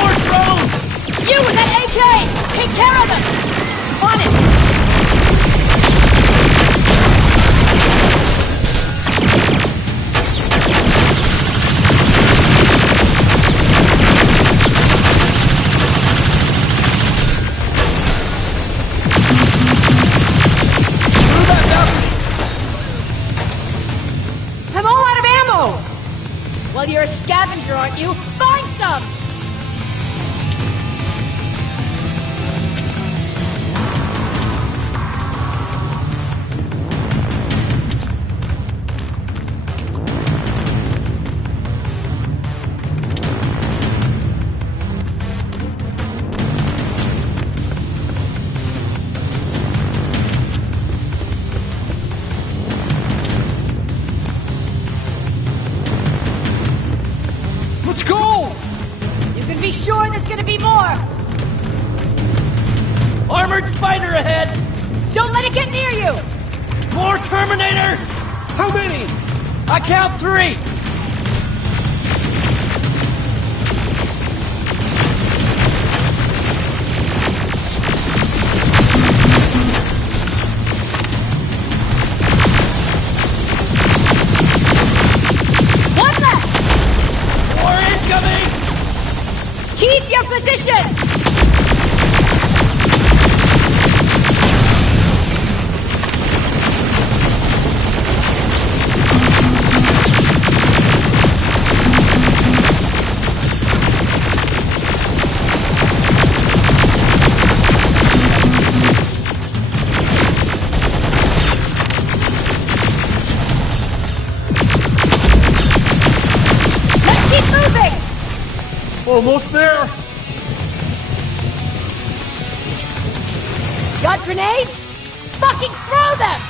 More drones! You with that AK! Take care of them! On it! I'm all out of ammo! Well, you're a scavenger, aren't you? Find some! Let's go! You can be sure there's gonna be more! Armored spider ahead! Don't let it get near you! More Terminators! How many? I count 3! One less! More incoming! Keep your position! Let's keep moving! Almost there! Got grenades? Fucking throw them!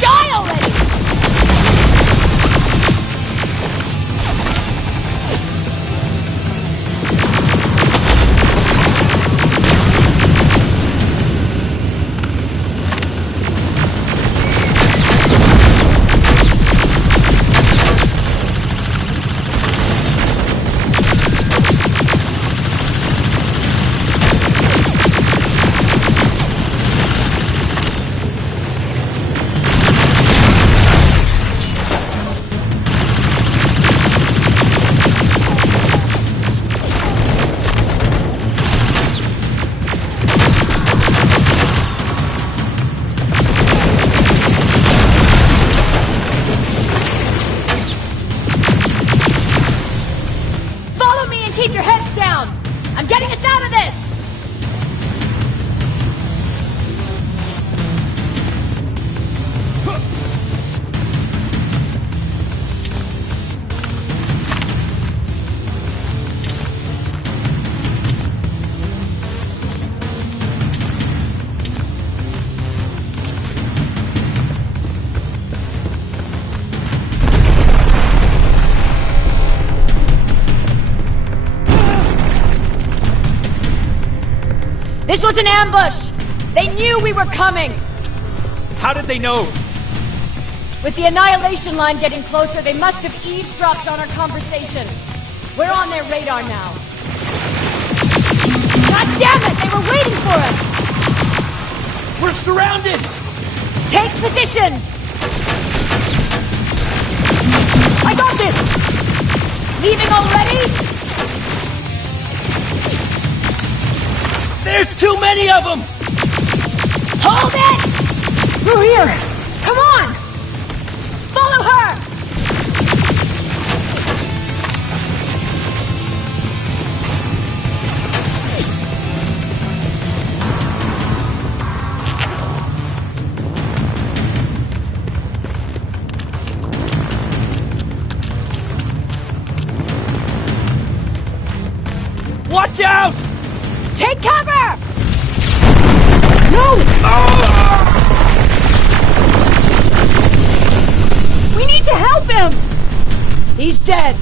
Die already! Follow me and keep your heads down! I'm getting us out of this! This was an ambush! They knew we were coming! How did they know? With the annihilation line getting closer, they must have eavesdropped on our conversation. We're on their radar now. God damn it! They were waiting for us! We're surrounded! Take positions! I got this! Leaving already? There's too many of them! Hold it! Through here! Come on! Follow her! Watch out! Take cover! No! He's dead.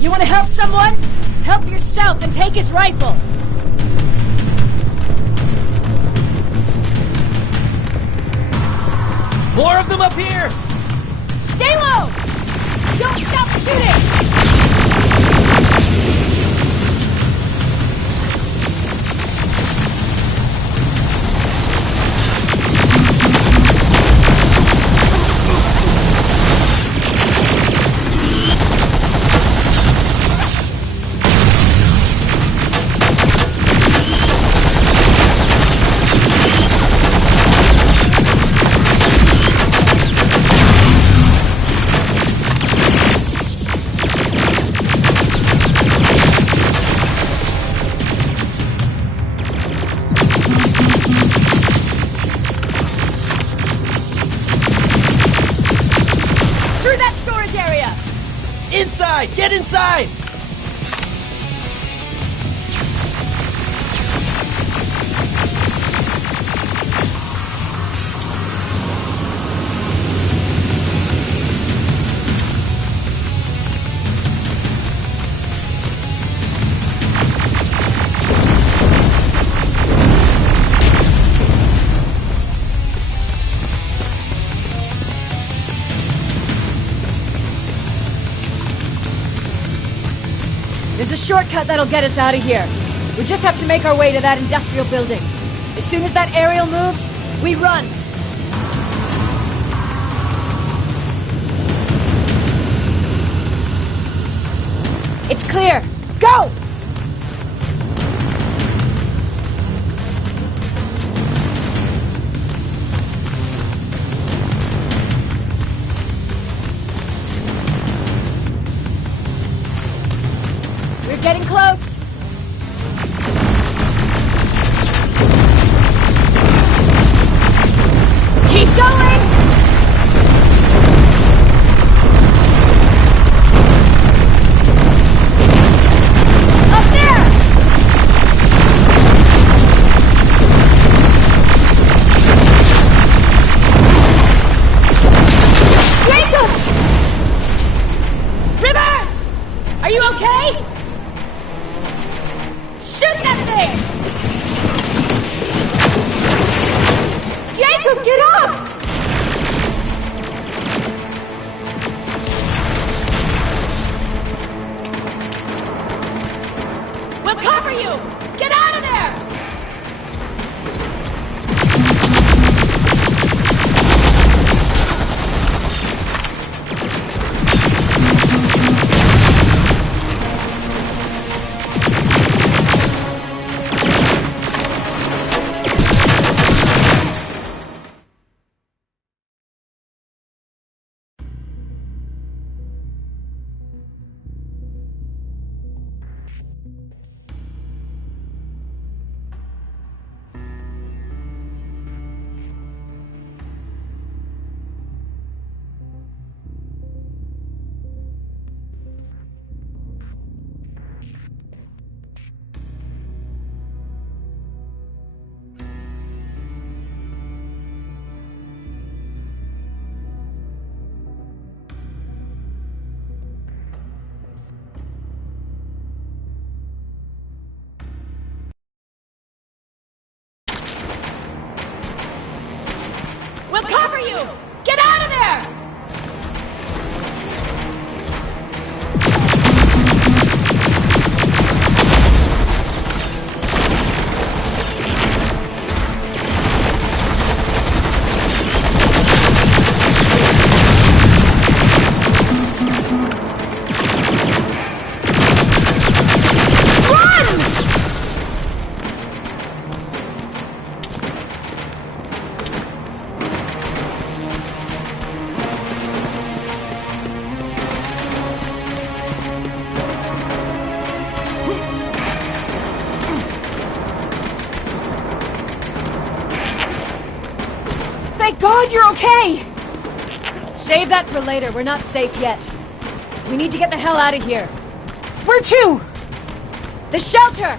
You want to help someone? Help yourself and take his rifle. More of them up here! Stay low! Don't stop shooting! Inside! Get inside! There's a shortcut that'll get us out of here. We just have to make our way to that industrial building. As soon as that aerial moves, we run. It's clear. Go! We're getting close. Keep going! Up there! Jacobs! Rivers! Are you okay? Shoot that thing! Jacob, get up! We'll cover you! Get out of there! We'll cover you! Get out of there! Thank God you're okay! Save that for later. We're not safe yet. We need to get the hell out of here. Where to? The shelter!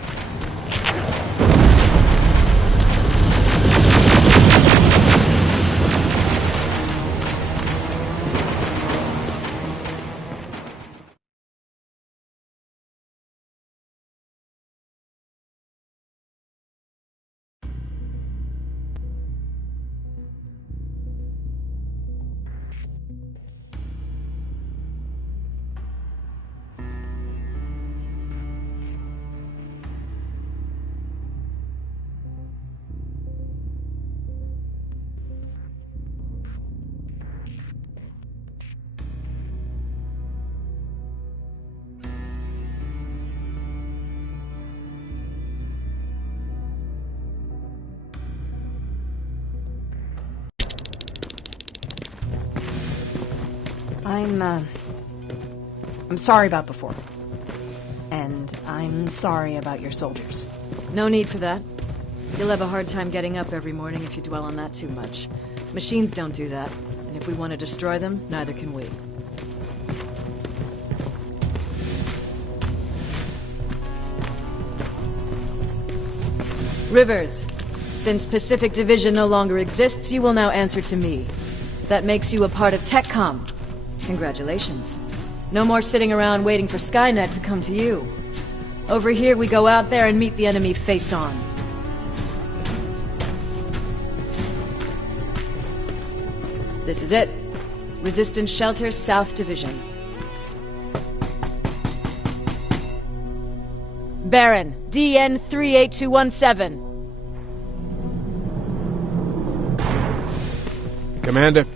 I'm sorry about before. And I'm sorry about your soldiers. No need for that. You'll have a hard time getting up every morning if you dwell on that too much. Machines don't do that, and if we want to destroy them, neither can we. Rivers, since Pacific Division no longer exists, you will now answer to me. That makes you a part of TechCom. Congratulations. No more sitting around waiting for Skynet to come to you. Over here, we go out there and meet the enemy face on. This is it. Resistance Shelter, South Division. Baron, DN 38217. Commander?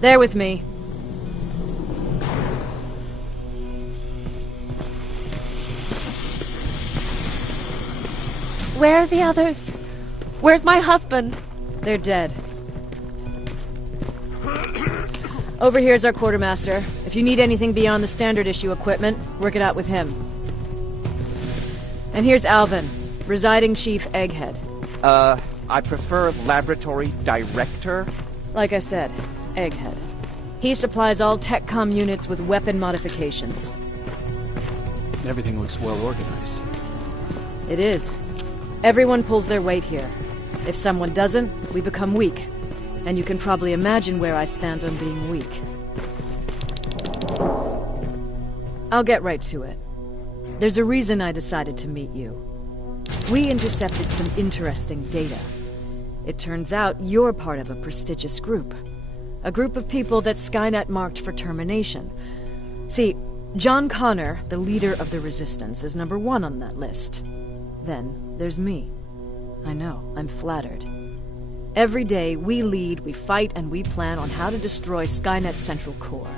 There with me. Where are the others? Where's my husband? They're dead. Over here's our quartermaster. If you need anything beyond the standard issue equipment, work it out with him. And here's Alvin, residing chief Egghead. I prefer laboratory director. Like I said, Egghead. He supplies all TechCom units with weapon modifications. Everything looks well organized. It is. Everyone pulls their weight here. If someone doesn't, we become weak. And you can probably imagine where I stand on being weak. I'll get right to it. There's a reason I decided to meet you. We intercepted some interesting data. It turns out you're part of a prestigious group. A group of people that Skynet marked for termination. See, John Connor, the leader of the Resistance, is number 1 on that list. Then there's me. I know, I'm flattered. Every day, we lead, we fight, and we plan on how to destroy Skynet's central core.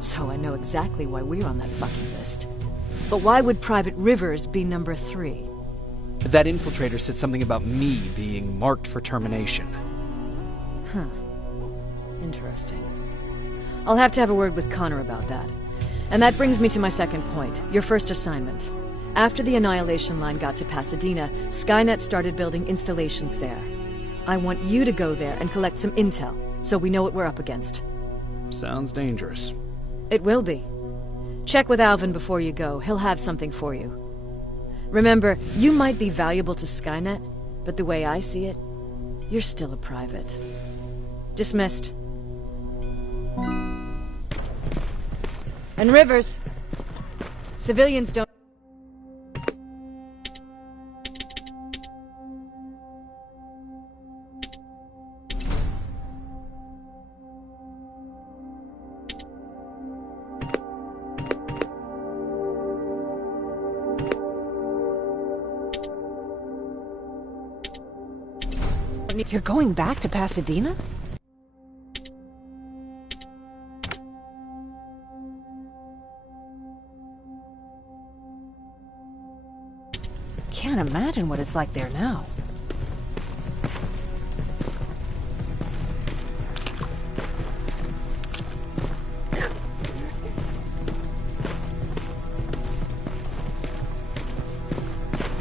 So I know exactly why we're on that fucking list. But why would Private Rivers be number 3? That infiltrator said something about me being marked for termination. Huh. Interesting. I'll have to have a word with Connor about that. And that brings me to my second point, your first assignment. After the Annihilation Line got to Pasadena, Skynet started building installations there. I want you to go there and collect some intel, so we know what we're up against. Sounds dangerous. It will be. Check with Alvin before you go. He'll have something for you. Remember, you might be valuable to Skynet, but the way I see it, you're still a private. Dismissed. And Rivers, civilians don't... You're going back to Pasadena? Can't imagine what it's like there now.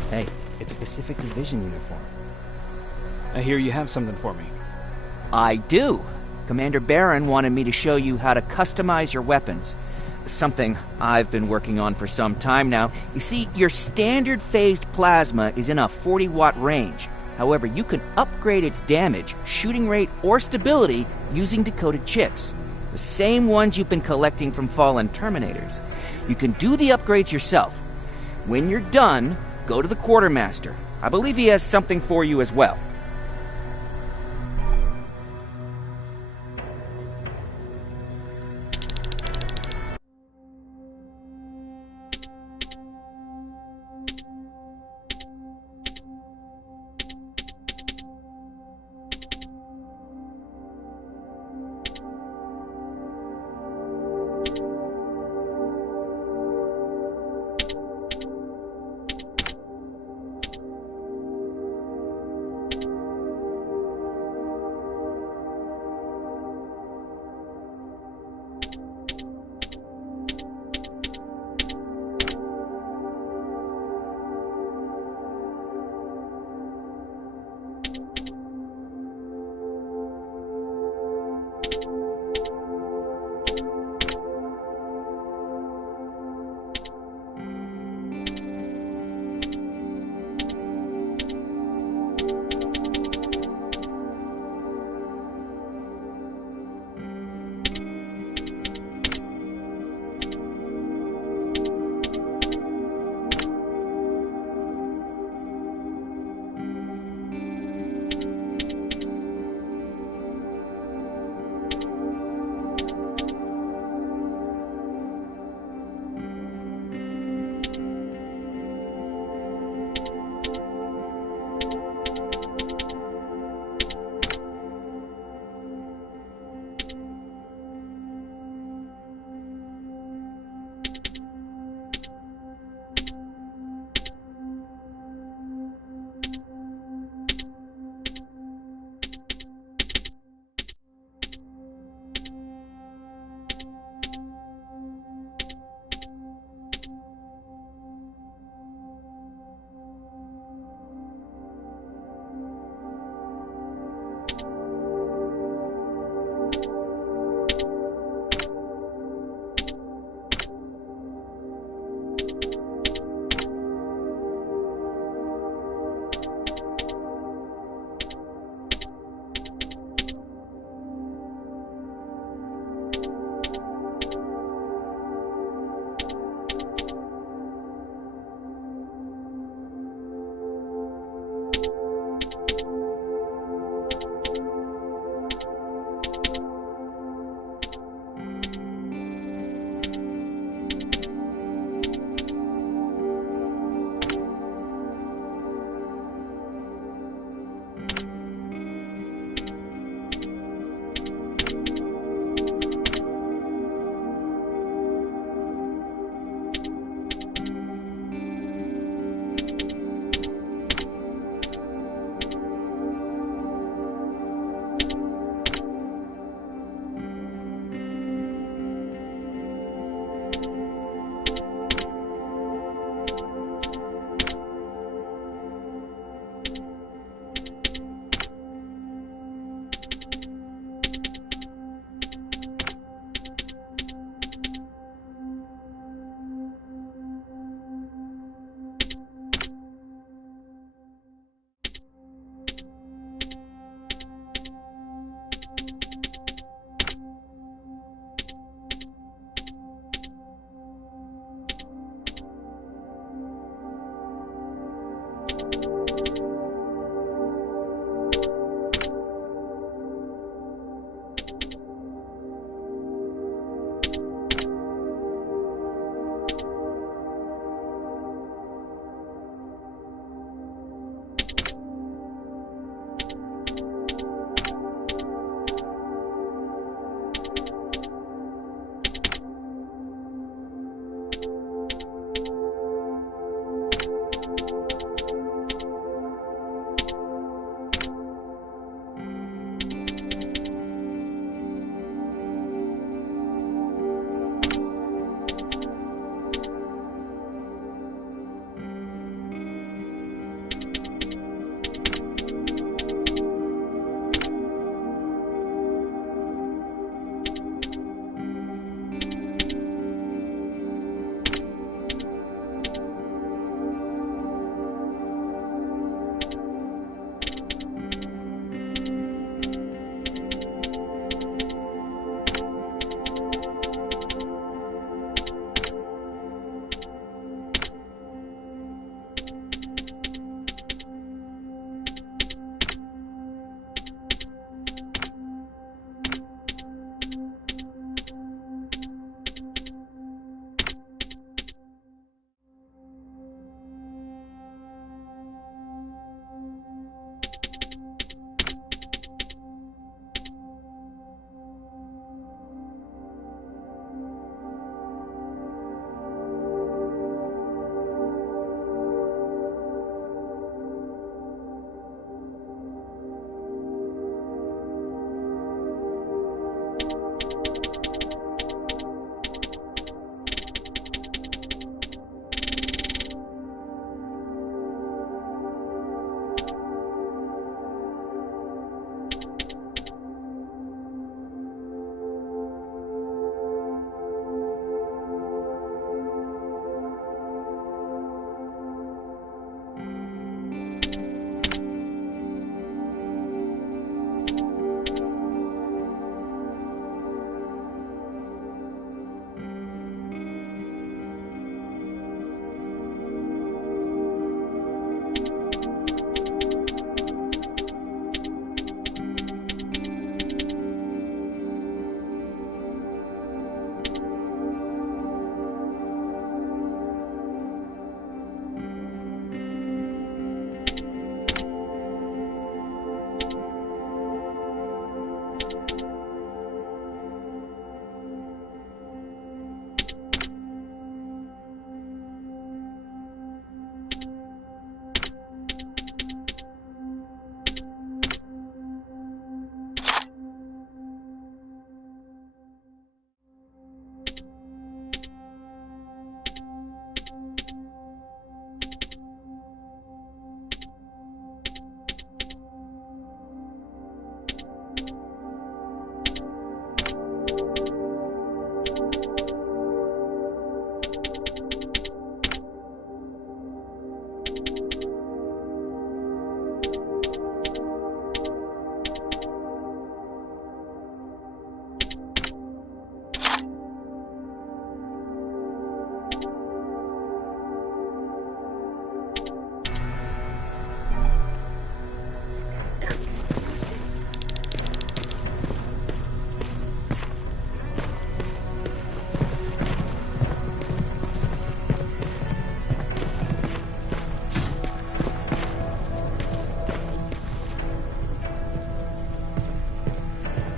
Hey, it's a Pacific Division uniform. I hear you have something for me. I do. Commander Barron wanted me to show you how to customize your weapons. Something I've been working on for some time now. You see, your standard phased plasma is in a 40-watt range. However, you can upgrade its damage, shooting rate, or stability using decoded chips. The same ones you've been collecting from fallen Terminators. You can do the upgrades yourself. When you're done, go to the quartermaster. I believe he has something for you as well.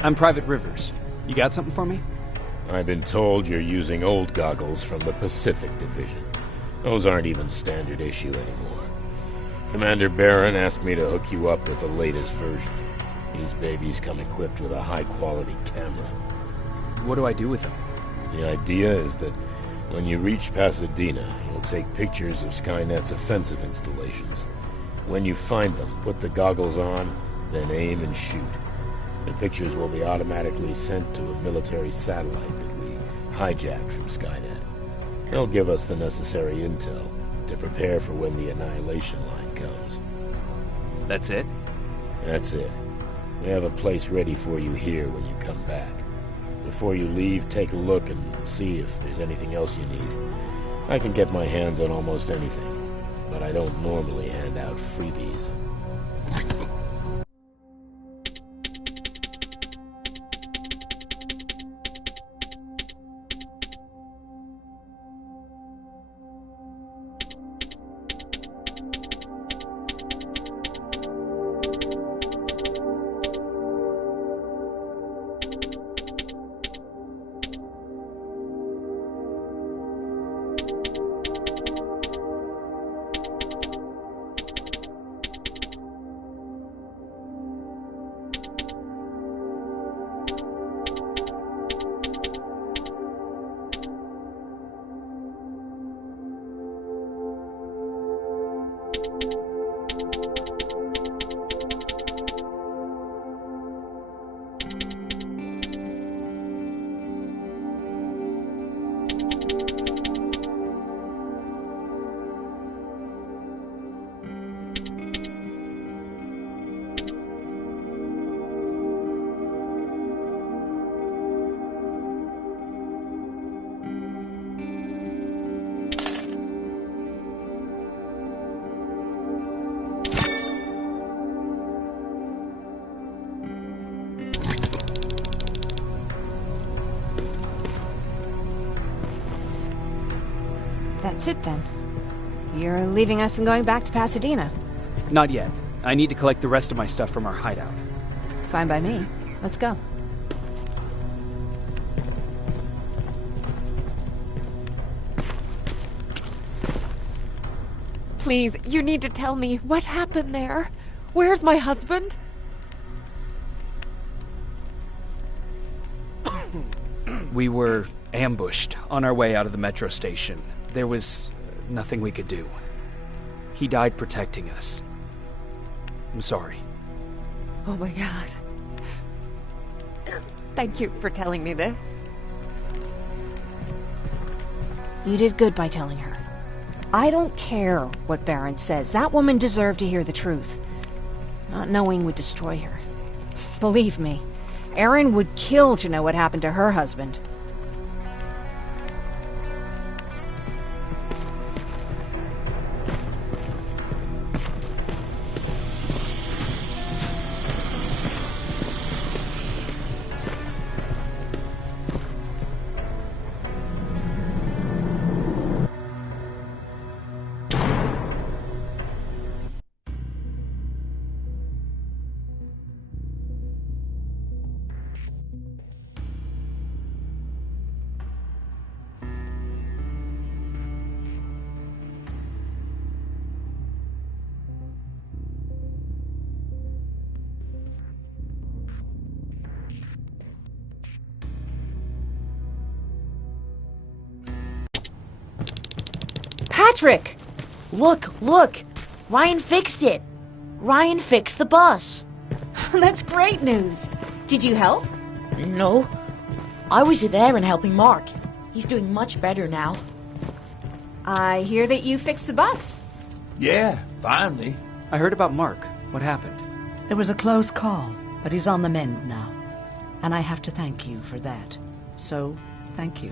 I'm Private Rivers. You got something for me? I've been told you're using old goggles from the Pacific Division. Those aren't even standard issue anymore. Commander Barron asked me to hook you up with the latest version. These babies come equipped with a high-quality camera. What do I do with them? The idea is that when you reach Pasadena, you'll take pictures of Skynet's offensive installations. When you find them, put the goggles on, then aim and shoot. The pictures will be automatically sent to a military satellite that we hijacked from Skynet. They'll give us the necessary intel to prepare for when the annihilation line comes. That's it? That's it. We have a place ready for you here when you come back. Before you leave, take a look and see if there's anything else you need. I can get my hands on almost anything, but I don't normally hand out freebies. That's it then. You're leaving us and going back to Pasadena. Not yet. I need to collect the rest of my stuff from our hideout. Fine by me. Let's go. Please, you need to tell me what happened there. Where's my husband? We were ambushed on our way out of the metro station. There was nothing we could do. He died protecting us. I'm sorry. Oh my god. Thank you for telling me this. You did good by telling her. I don't care what Barron says. That woman deserved to hear the truth. Not knowing would destroy her. Believe me, Erin would kill to know what happened to her husband. Patrick! Look! Ryan fixed it! Ryan fixed the bus! That's great news. Did you help? No. I was there and helping Mark. He's doing much better now. I hear that you fixed the bus. Yeah, finally. I heard about Mark. What happened? It was a close call, but he's on the mend now. And I have to thank you for that. So, thank you.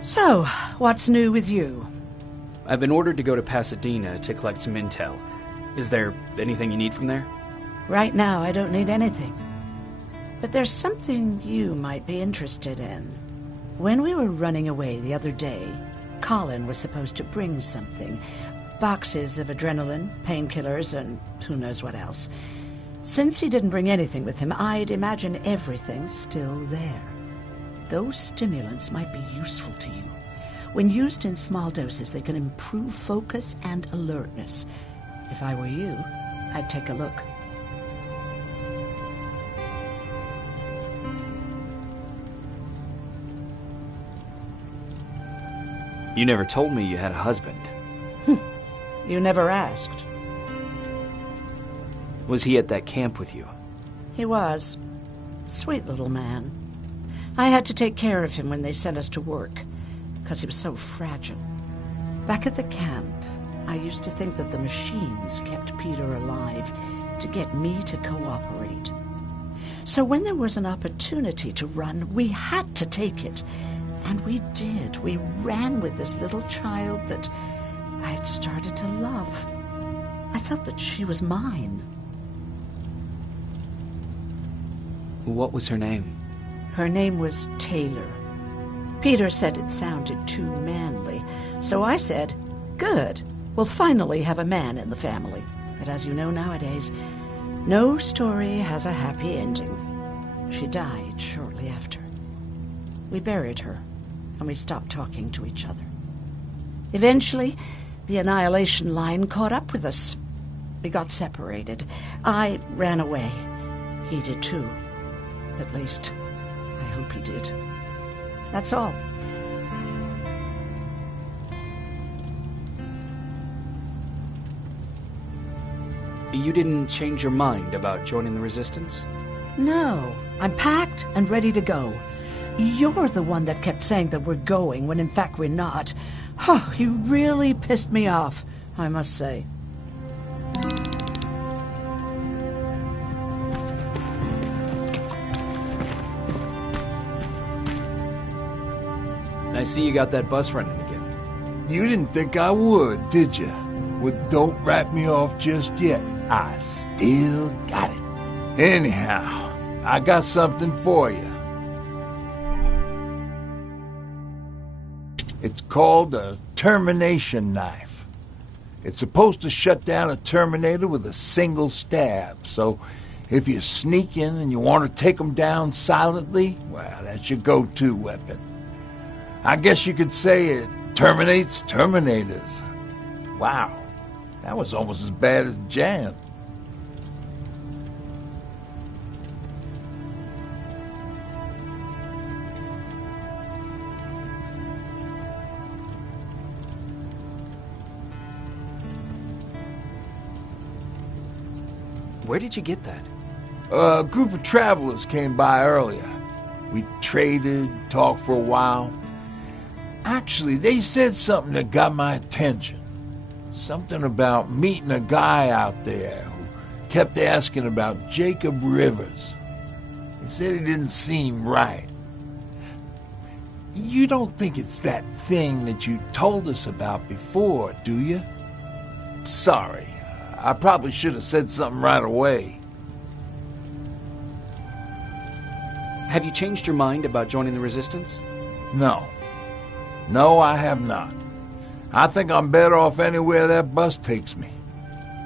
So, what's new with you? I've been ordered to go to Pasadena to collect some intel. Is there anything you need from there? Right now, I don't need anything. But there's something you might be interested in. When we were running away the other day, Colin was supposed to bring something. Boxes of adrenaline, painkillers, and who knows what else. Since he didn't bring anything with him, I'd imagine everything's still there. Those stimulants might be useful to you. When used in small doses, they can improve focus and alertness. If I were you, I'd take a look. You never told me you had a husband. You never asked. Was he at that camp with you? He was. Sweet little man. I had to take care of him when they sent us to work, because he was so fragile. Back at the camp, I used to think that the machines kept Peter alive to get me to cooperate. So when there was an opportunity to run, we had to take it. And we did. We ran with this little child that I had started to love. I felt that she was mine. What was her name? Her name was Taylor. Peter said it sounded too manly, so I said, good, we'll finally have a man in the family. But as you know nowadays, no story has a happy ending. She died shortly after. We buried her, and we stopped talking to each other. Eventually, the Annihilation Line caught up with us. We got separated. I ran away. He did too. At least, I hope he did. That's all. You didn't change your mind about joining the Resistance? No. I'm packed and ready to go. You're the one that kept saying that we're going when in fact we're not. Oh, you really pissed me off, I must say. I see you got that bus running again. You didn't think I would, did you? Well, don't wrap me off just yet. I still got it. Anyhow, I got something for you. It's called a termination knife. It's supposed to shut down a Terminator with a single stab, so if you're sneaking and you want to take them down silently, well, that's your go-to weapon. I guess you could say it terminates Terminators. Wow, that was almost as bad as Jan. Where did you get that? A group of travelers came by earlier. We traded, talked for a while. Actually, they said something that got my attention. Something about meeting a guy out there who kept asking about Jacob Rivers. He said he didn't seem right. You don't think it's that thing that you told us about before, do you? Sorry, I probably should have said something right away. Have you changed your mind about joining the Resistance? No. No, I have not. I think I'm better off anywhere that bus takes me.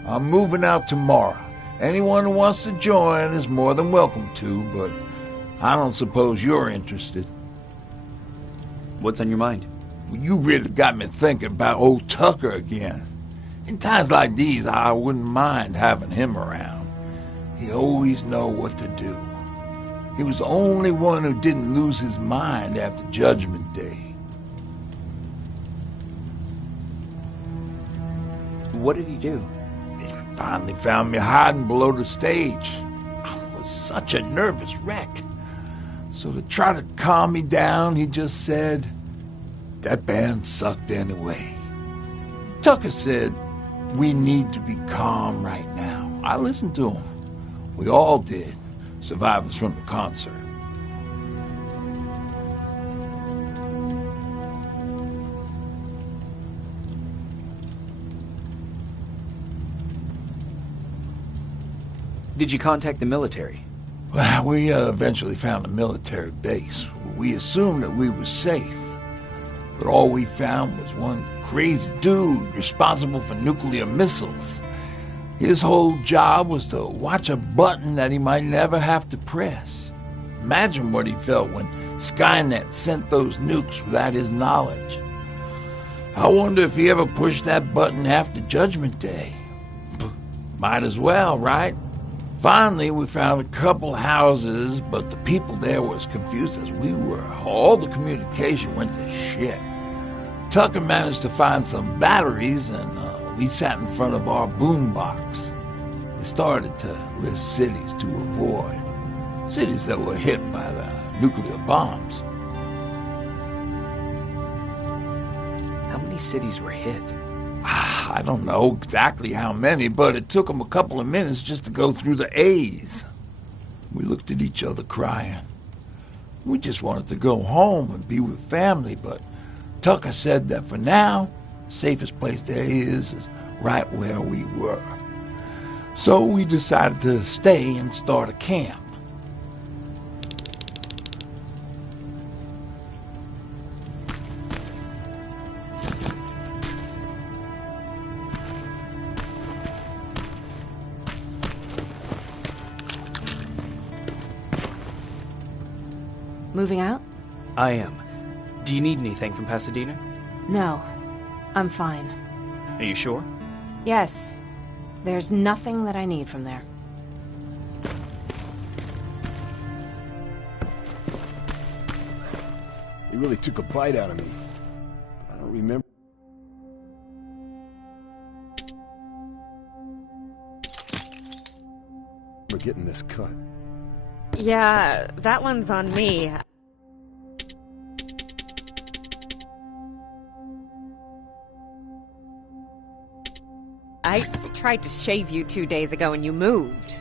I'm moving out tomorrow. Anyone who wants to join is more than welcome to, but I don't suppose you're interested. What's on your mind? Well, you really got me thinking about old Tucker again. In times like these, I wouldn't mind having him around. He always know what to do. He was the only one who didn't lose his mind after Judgment Day. What did he do? He finally found me hiding below the stage. I was such a nervous wreck. So to try to calm me down, he just said, that band sucked anyway. Tucker said, we need to be calm right now. I listened to him. We all did, survivors from the concert. Did you contact the military? Well, we eventually found a military base. We assumed that we were safe. But all we found was one crazy dude responsible for nuclear missiles. His whole job was to watch a button that he might never have to press. Imagine what he felt when Skynet sent those nukes without his knowledge. I wonder if he ever pushed that button after Judgment Day. Might as well, right? Finally, we found a couple houses, but the people there were as confused as we were. All the communication went to shit. Tucker managed to find some batteries, and we sat in front of our boombox. He started to list cities to avoid. Cities that were hit by the nuclear bombs. How many cities were hit? I don't know exactly how many, but it took them a couple of minutes just to go through the A's. We looked at each other crying. We just wanted to go home and be with family, but Tucker said that for now, the safest place there is right where we were. So we decided to stay and start a camp. Moving out? I am. Do you need anything from Pasadena? No. I'm fine. Are you sure? Yes. There's nothing that I need from there. He really took a bite out of me. But I don't remember. We're getting this cut. Yeah, that one's on me. I tried to shave you 2 days ago and you moved.